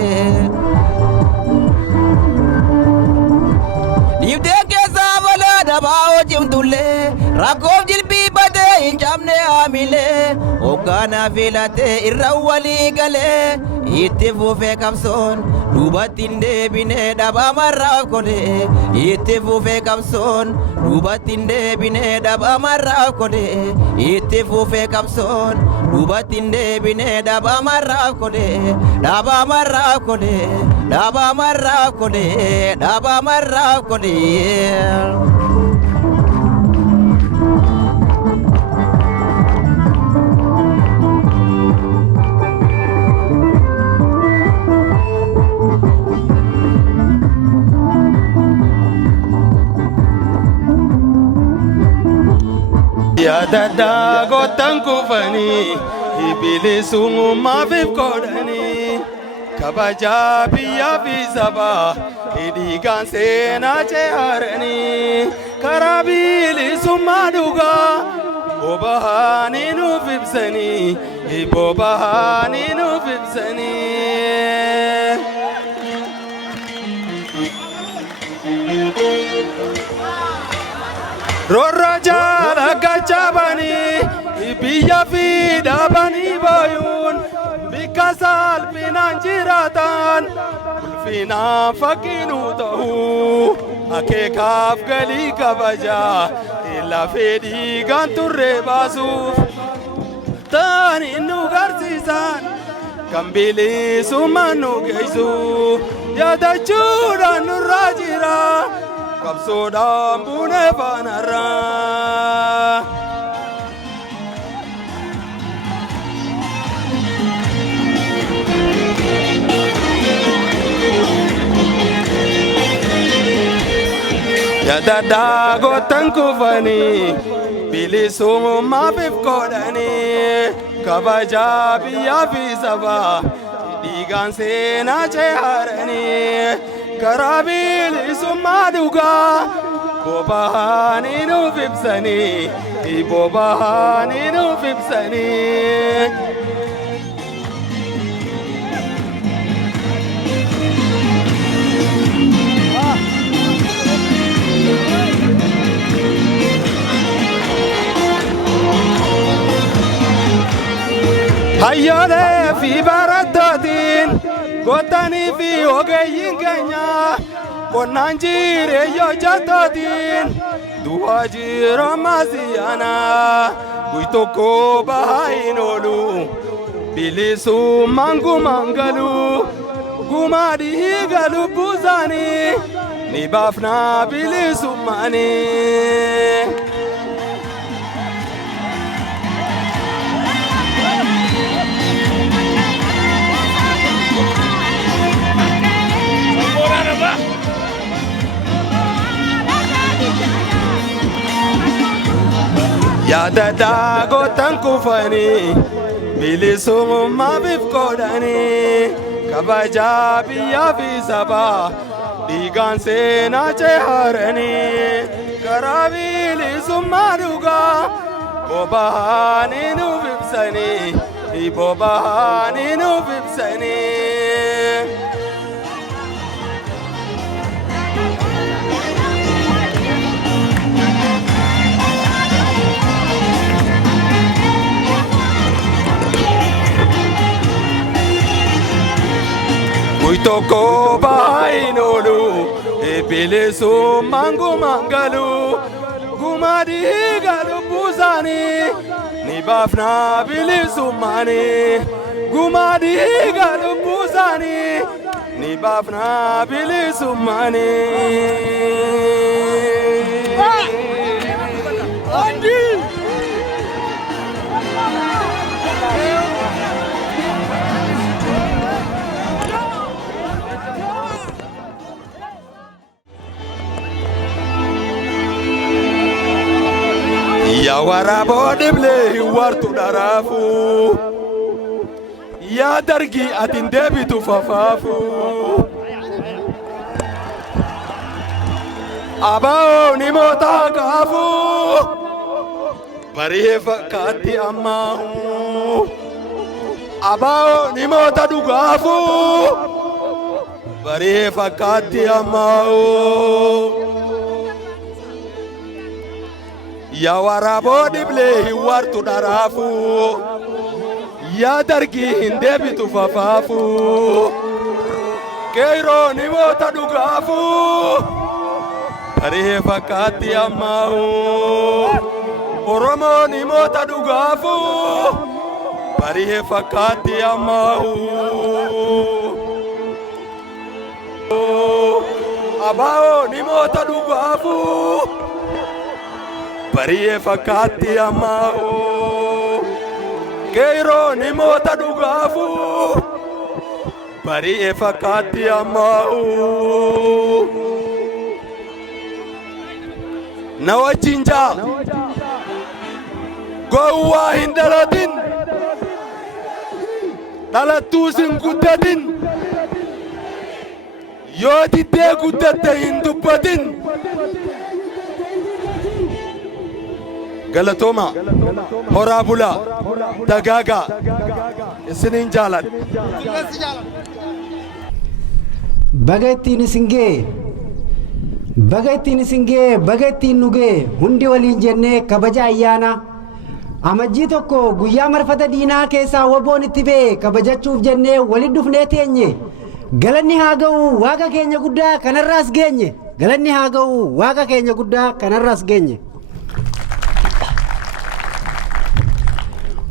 Dhiibdee keessaa balaa dabaa hojjimtullee rakkoof jilbii badee hin cabne haamilee hogganaa filatee irra walii galee itti fufee qabsoon duubatti hin deebine dhabamarraaf godhe. Itti fufee qabsoon duubatti hin deebine dhabamarraaf godhe. Itti fufee qabsoon duubatti hin deebine dhabamarraaf godhe. Dhabamarraaf godhe. Dhabamarraaf godhe. Dhabamarraaf godhe. Yaadaddaa gootan kufanii bilisummaaf godhanii kabajaa biyyaa fi sabaa dhiigaan seenaa ce'aranii karaa bilisummaa dhugaa boba'anii nuuf ibsanii boba'anii nuuf ibsanii. Rorra jaala gachabanii biyya fi dhaabanii baay'uun bikka salphinaan jiraatan ulfinaan fakkiinuu ta'u. akeekaaf galii kabajaa lafee dhiigaan turree baasuuf ta'anii nu garsiisan kan bilisummaan nu geessu yaadachuudhaan nurraa jira qabsoodhaan buunee faanarraa. Yadada gotan kufani bilisummaaf godhanii kabaja biyyaa fi sabaa dhiigaan seenaa ceharanii karaa bilisummaa dhugaa boba'anii nuuf ibsanii boba'anii nuuf ibsanii. Hayyoolee fi barattootiin gootanii fi ogeeyyiin keenya qonnaan jireenya hojjettootiin du'aa jiroomaa siyaanaa guyyaa tokko bahaa hin oolu bilisummaan gumaan galu gumaa dhiiga lubbuu isaanii ni baafnaa bilisummaanii. Yaadada gotan kufanii bilisummaaf godhanii kabaja biyyaa fi sabaa dhiigaan seenaa ceharanii karaa bilisummaa dhugaa boba'anii nuuf ibsanii boba'anii nuuf ibsanii. Guyyaa tokko bahaa hin oolu bilisummaan gumaan galu gumaa dhiiga lubbuu isaanii ni baafnaa bilisummaanii gumaa dhiiga lubbuu isaanii ni baafnaa bilisummaanii. Ya waraaboo dhiblee wartu dharaafu yaa dargii atin deebitu fafaafu abaa'oo ni mootaa kaafu barihee fakkaatti ammaahu abaa'oo ni moota dhugaafu barihee fakkaatti ammaahu. Ya waraaboo dhiblee wartu dharaafu yaa dargii hin deebitu fafaafu qeerroo ni moota dhugaafu barihee fakkaatti ammaahu Oromoo ni moota dhugaafu barihee fakkaatti ammaahu abaa'oo ni moota dhugaafu barihee fakkaatti ammaahu qeerroo ni moota dhugaafu barihee fakkaatti ammaahu. Na wajjin jaa gowwaa hin dhalatin dhalattuus hin guddatin yoo diddee guddatte hin dubbatin. Galatooma horaa bulaa dagaagaa isiniin jaaladha. Baga ittiin isin ga'e baga ittiin isin ga'e baga ittiin nu ga'e hundi waliin jennee kabaja ayyaana amajjii tokko guyyaa marfata diinaa keessaa woboon itti ba'e kabajachuuf jennee walitti dhufnee teenye galanni haa ga'u waaqa keenya guddaa kanarraas geenye. galanni haa ga'u waaqa keenya guddaa kanarras geenye.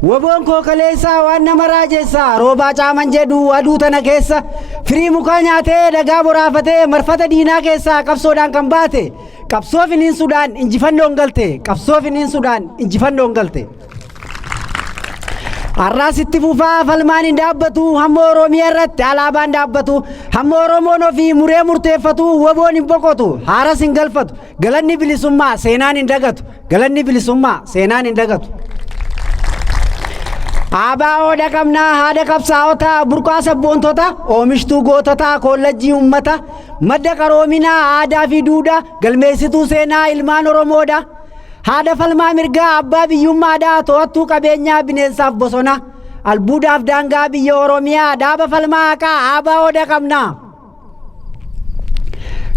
Waboon koo kaleessaa waan nama raajessaa roobaa caaman jedhu aduu tana keessa firii mukaa nyaatee dhagaa boraafatee marfata diinaa keessaa qabsoodhaan kan baate qabsoo finiinsuudhaan injifannoon galte qabsoo finiinsuudhaan injifannoon galte. Har'aas itti fufaa falmaan hin dhaabbatu hamma Oromiyaa irratti alaabaan dhaabbatu hamma Oromoon ofii muree murteeffatu waboon hin boqotu haaras hin galfatu galanni bilisummaa seenaan hin dagatu galanni bilisummaa seenaan hin dagatu. Abaa dhaqabnaa haadha qabsaa'otaa burqaa sabboontota oomishtuu goototaa kollajjii uummata madda qaroominaa aadaa fi duudhaa galmeessituu seenaa ilmaan Oromoodha. Haadha falmaa mirgaa abbaa biyyummaadhaa to'attuu qabeenyaa bineensaaf bosona albuudaaf daangaa biyya Oromiyaa dhaaba falmaa haqaa abaa dhaqabnaa.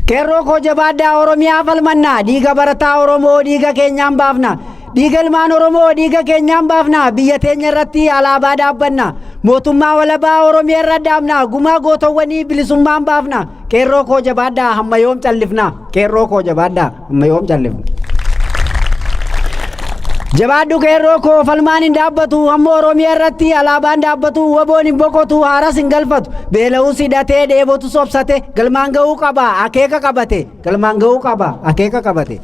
Qeerroo koo jabaadhaa Oromiyaa falmannaa dhiiga barataa Oromoo dhiiga keenyaan baafna. Dhiiga ilmaan Oromoo dhiiga keenyaan baafna biyya teenya irratti alaabaa dhaabbanna mootummaa walabaa Oromiyaa irra dhaabna gumaa gootowwanii bilisummaan baafna qeerroo koo jabaadhaa hamma yoom callifna qeerroo koo jabaadhaa hamma yoom callifna. Jabaadhu qeerroo koo falmaan hin dhaabbatu hamma Oromiyaa irratti alaabaan dhaabbatu waboon hin boqotu haaras hin galfatu beela'uus hidhatee dheebotu sobsate galmaan ga'uu qaba akeeka qabate galmaan ga'uu qaba akeeka qabate.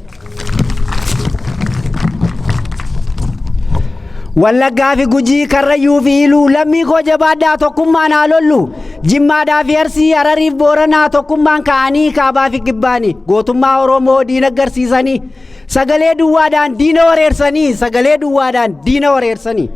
Wallaggaa fi Gujii Karrayyuu fi Iluu lammii koo jabaadhaa tokkummaan haa lollu Jimmaadhaa fi Arsii Harariif Booranaa tokkummaan ka'anii kaabaa fi kibbaanii gootummaa Oromoo diina agarsiisanii sagalee duwwaadhaan diina wareersanii sagalee duwwaadhaan diina wareersanii.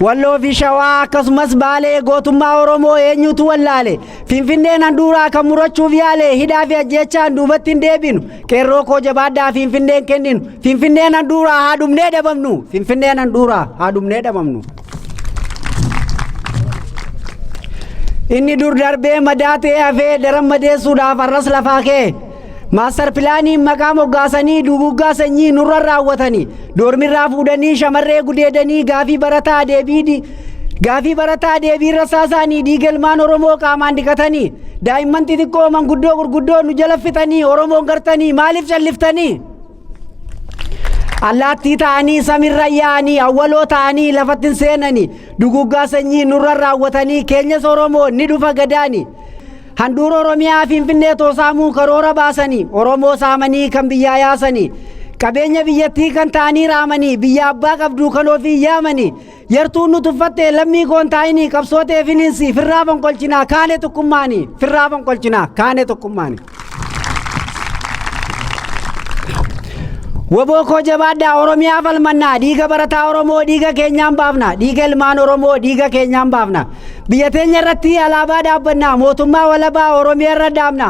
Walloo fi Shawaa akkasumas Baalee gootummaa Oromoo eenyutu wallaale Finfinneen handhuuraa kan murachuuf yaale hidhaa fi ajjechaan duubatti hin deebinu qeerroo koo jabaadhaa Finfinneen kenninu Finfinneen handhuuraa haa dhumnee dhabamnu Finfinneen handhuuraa haa dhumnee dhabamnu. Inni dur darbee madaatee hafee daran madeessuudhaaf har'as lafaa kee. Maastar pilaanii maqaa moggaasanii duguuggaa sanyii nurra raawwatanii doormirraa fuudhanii shamarree gudeedanii gaafii barataa deebii rasaasaanii dhiiga ilmaan Oromoo qaamaan dhiqatanii daa'imman xixiqqoo manguddoo gurguddoo nu jala fixanii Oromoon gartanii maaliif calliftanii. Allaattii ta'anii samirra yaa'anii awwaloo ta'anii lafatti seenanii duguuggaa sanyii nurra raawwatanii keenyas Oromoo ni dhufa gadaanii. Handhuura Oromiyaa Finfinnee toosaamuu karoora baasanii Oromoo saamanii kan biyyaa yaasanii qabeenya biyyattii kan ta'anii raamanii biyya abbaa qabduu kan ofii yaamanii yartuun nu tuffatte lammii koon taa'inii qabsootee finiinsi firraa fonqolchinaa kaane tokkummaanii firraa fonqolchinaa kaane tokkummaanii. Waboo koo jabaadhaa Oromiyaa falmannaa dhiiga barataa Oromoo dhiiga keenyaan baafna dhiiga ilmaan Oromoo dhiiga keenyaan baafna biyya teenya irratti alaabaa dhaabbannaa mootummaa walabaa Oromiyaa irra dhaabna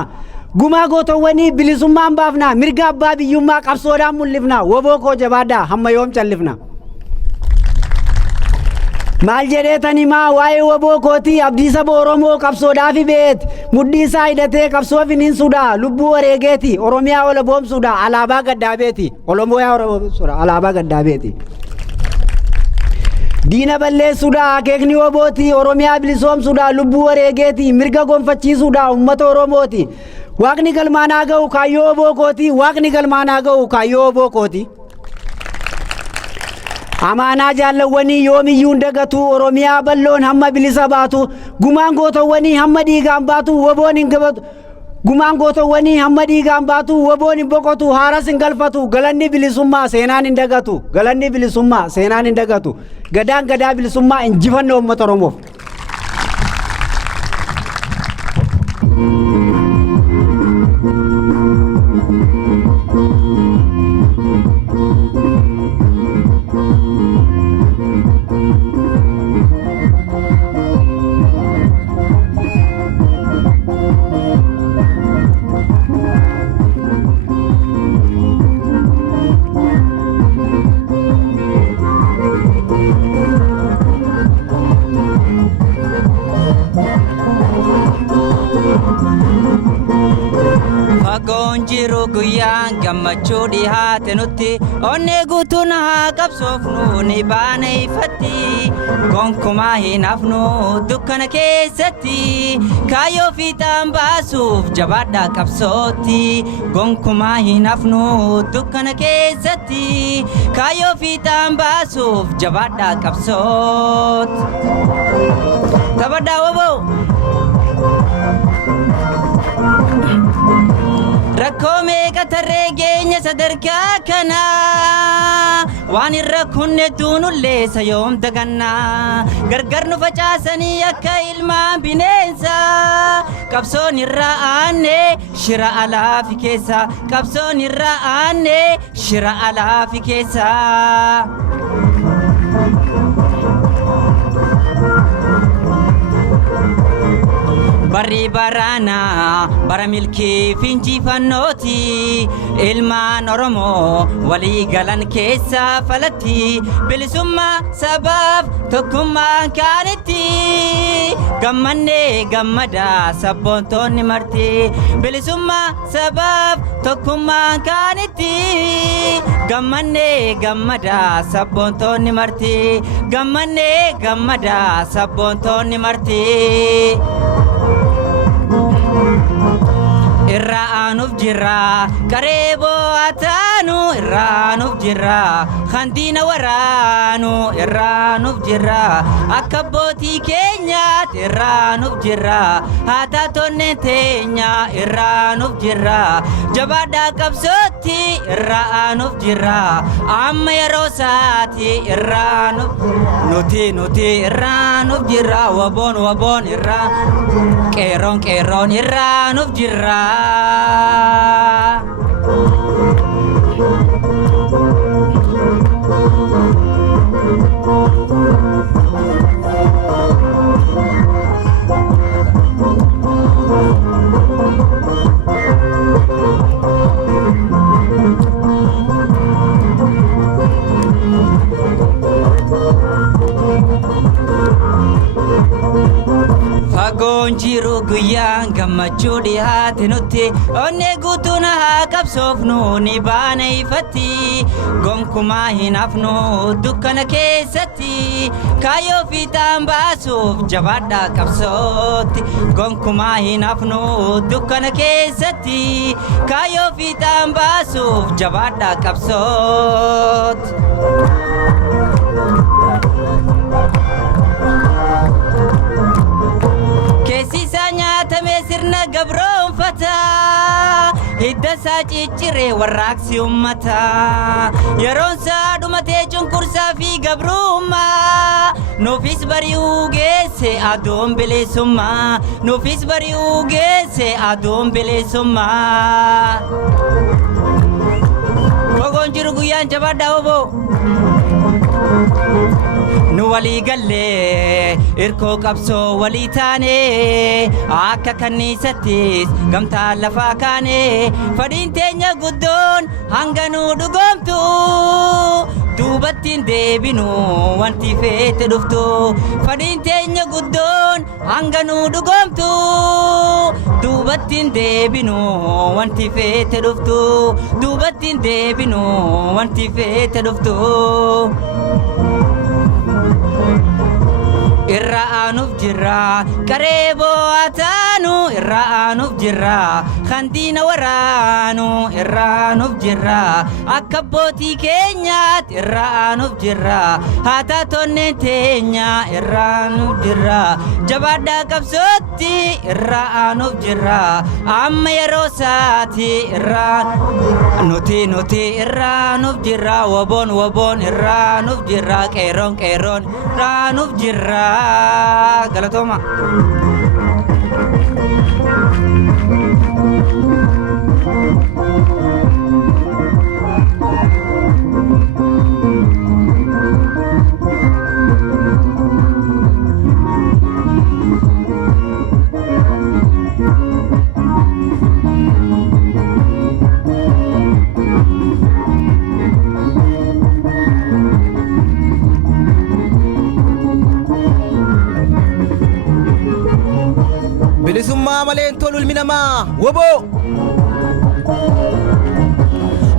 gumaa gootowwanii bilisummaan baafna mirga abbaa biyyummaa qabsoodhaan mul'ifna waboo koo jabaadhaa hamma yoom callifna. Maal jedheetani maa waa'ee waboo kootii abdii saba Oromoo qabsoodhaa fi beet mudhii isaa hidhatee qabsoo finiinsuudha lubbuu wareegeeti Oromiyaa olaboomsuudha alaabaa gaddaabeeti Oromiyaa olaboomsuudha alaabaa gaddaabeeti. Diina balleessuudha akeekni wabooti Oromiyaa bilisoomsuudha lubbuu wareegeeti mirga gonfachiisuudha uummata Oromooti waaqni galmaanaa ga'u kaayyoo waboo kooti waaqni galmaanaa ga'u kaayyoo waboo kooti. Amaanaa jaallawwanii yoomiyyuu hin dagatu Oromiyaa balloon hamma bilisa baatu gumaan gootowwanii hamma dhiigaan baatu waboon hin gabatu gumaan gootowwanii hamma dhiigaan baatu waboon hin boqotu haaras hin galfatu galanni bilisummaa seenaan hin dagatu galanni bilisummaa seenaan hin dagatu gadaan gadaa bilisummaa injifannoo uummata Oromoof. jiru guyyaan gammachuu dhihaate nutti onnee guutuun haa qabsoofnu ni baana ifatti gonkumaa hin hafnu dukkana keessatti kaayyoo fiixaan baasuuf jabaadhaa qabsootti gonkumaa hin hafnu dukkana keessatti kaayyoo fiixaan baasuuf jabaadhaa qabsootti taphaadhaa waboo rakkoo meeqa tarree geenya sadarkaa kana waan irra kunne duunullee sayoom dagannaa gargar nu facaasanii akka ilmaan bineensa qabsoon irra aanne shira alaafi keessa qabsoon irra aanne shira alaafi keessa barri barana bara milkii finjifannooti ilmaan oromoo walii galan keessa falatti bilisummaa sabaaf tokkummaan kaanitti gammannee gammadaa sabboontoonni marti bilisummaa sabaaf tokkummaan kaanitti gammannee gammadaa sabboontoonni marti gammannee gammadaa sabboontoonni marti irra aanuuf jirra qareeboo ataanu irra aanuuf jirra handiina waraanu irra aanuuf jirra akka abbootii keenyaatti irra aanuuf jirra haataatonni teenya irra aanuuf jirra jabaadhaa qabsootti irra aanuuf jirra amma yeroo isaati irra aanuuf nuti irra aanuuf jirra waboon irra qeerroon irra aanuuf jirra fagoon jiru guyyaan gammachuu dhihaate nutti onnee guutuun haa qabsoofnu ni baana ifatti gonkumaa hin hafnu dukkana keessatti kaayyoo fiixaan baasuuf jabaadhaa qabsootti gonkumaa hin hafnu dukkana keessatti kaayyoo fiixaan baasuuf jabaadhaa qabsootti keessisaa nyaatamee sirna gabroonfata hidda isaa cicciree warraaqsi ummata yeroon isaa dhumatee cunqursaa fi gabrummaa nuufis bari'uu geesse aduun bilisummaa nuufis bari'uu geesse aduun bilisummaa fogoon jiru guyyaan jabaadhaa oboo nu walii gallee irkoo qabsoo walii taane akka kanniisattis gamtaa lafaa kaane fadhiin teenya guddoon hanga nu dhugoomtu duubattiin deebinu wanti feete dhuftu fadhiin teenya guddoon hanga nu dhugoomtu duubattiin deebinu wanti feete dhuftu duubattiin deebinu wanti feete dhuftu irra aanuuf jirra qareeboo ataanu irra aanuuf jirra handiina waraanu irra aanuuf jirra akka abbootii keenyaatti irra aanuuf jirra haataatonni teenya irra aanuuf jirra jabaadhaa qabsootti irra aanuuf jirra amma yeroo isaati irra nuti irra aanuuf jirra waboon irra aanuuf jirra qeerroon irra aanuuf jirra galatoma bilisummaa malee hin tolu ilmi namaa woboo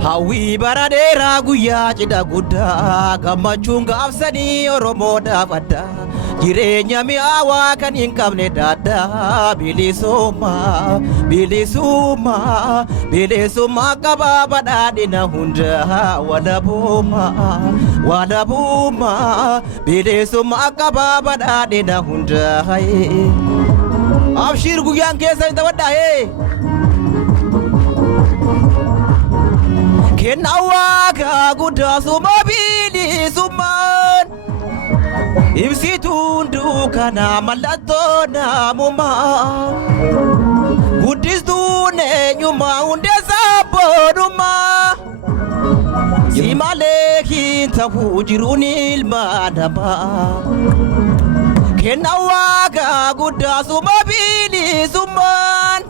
Hawwii bara dheeraa guyyaa cidha guddaa gammachuun gaafsanii Oromoodhaaf addaa jireenya mi'aawaa kan hin qabne daaddaa bilisummaa bilisummaa bilisummaa qabaa badhaadhina hundaa walabummaa walabummaa bilisummaa qabaa badhaadhina hundaa Abshir guyyaan keessa hin taphadhaa Kenna waaqa guddaa suma bilisummaan ibsituun dukkana mallattoo namummaa guddistuun eenyummaa hundeessaa boonummaa si malee hin ta'uu jiruun ilma namaa kenna waaqa guddaa suma bilisummaan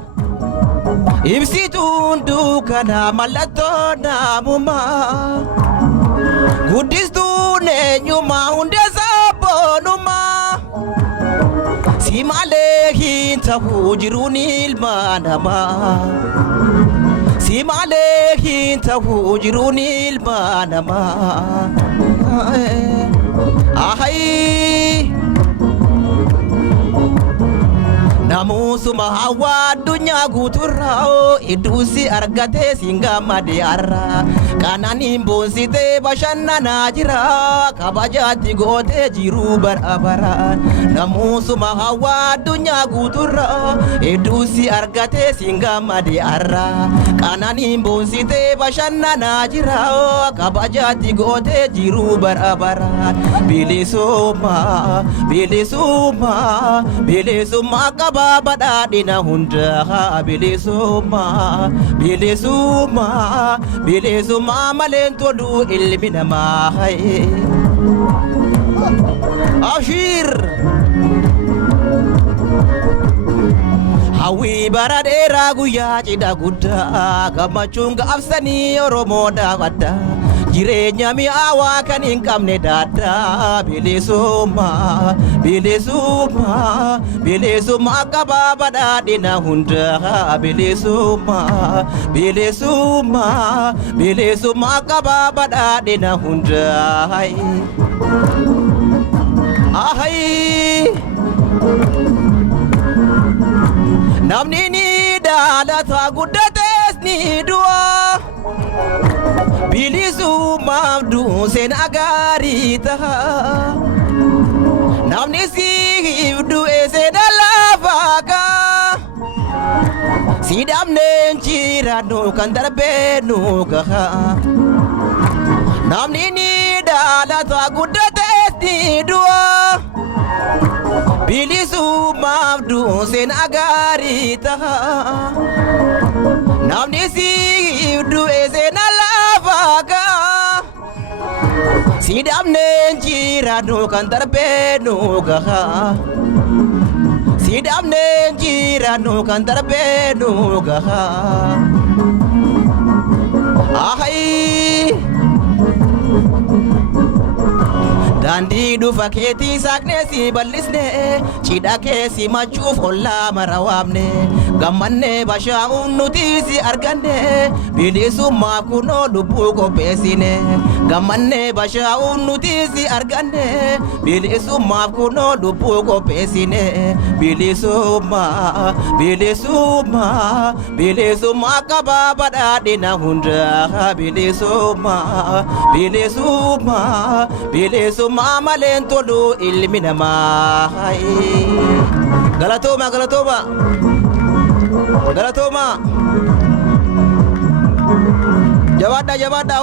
ibsituun dukkana mallattoo namummaa guddistuun eenyummaa hundeessaa boonummaa si malee hin ta'uu jiruun ilma namaa si malee hin ta'uu jiruun ilma namaa Namusuma hawa addunyaa guuturraa idduusi argatee siin gammadee har'a kananiin boonsitee bashannanaa jira kabajaatti gootee jiru bara baraan namusuma hawa addunyaa guuturraa idduusi argatee siin gammadee har'a kananiin boonsitee bashannanaa jira kabajaatti gootee jiru bara baraan bilisummaa bilisummaa bilisummaa qaba badhaadhina hundaa bilisummaa bilisummaa bilisummaa maleen tolu ilmi namaa Abshir hawwii bara dheeraa guyyaa cidha guddaa gammachuun gaafsanii Oromoodhaaf addaa jireenya mi'aawaa kan hin qabne daaddaa bilisummaa bilisummaa bilisummaa qabaa badhaadhina hundaa bilisummaa bilisummaa bilisummaa qabaa badhaadhina hundaa namni ni dhaalata guddates ni du'a bilisummaaf duuseen agaarii taha namni siif du'e seena lafaa kaa si dhabneen jiraannu kan darbee nu gaha namni ni dhaalata guddates ni du'a bilisummaaf duuseen agaarii taha namni siif du'e seena lafaa kaa si dhabneen jiraannu kan darbee nu gaha si dhabneen jiraannu kan darbee nu gaha Daandii dhufa keetii saaqnee si bal'isnee cidha kee si machuuf ollaa mara waamne gammannee bashaa'uun nuti si arganne bilisummaa kunoo lubbuu qopheessine gammannee bashaa'uun nuti si arganne bilisummaaf kunoo lubbuu qopheessine bilisummaa bilisummaa bilisummaa qabaa badhaadhina hundaa bilisummaa bilisummaa bilisummaa maleen tolu ilmi namaa galatooma galatooma galatooma jabaadha jabaadha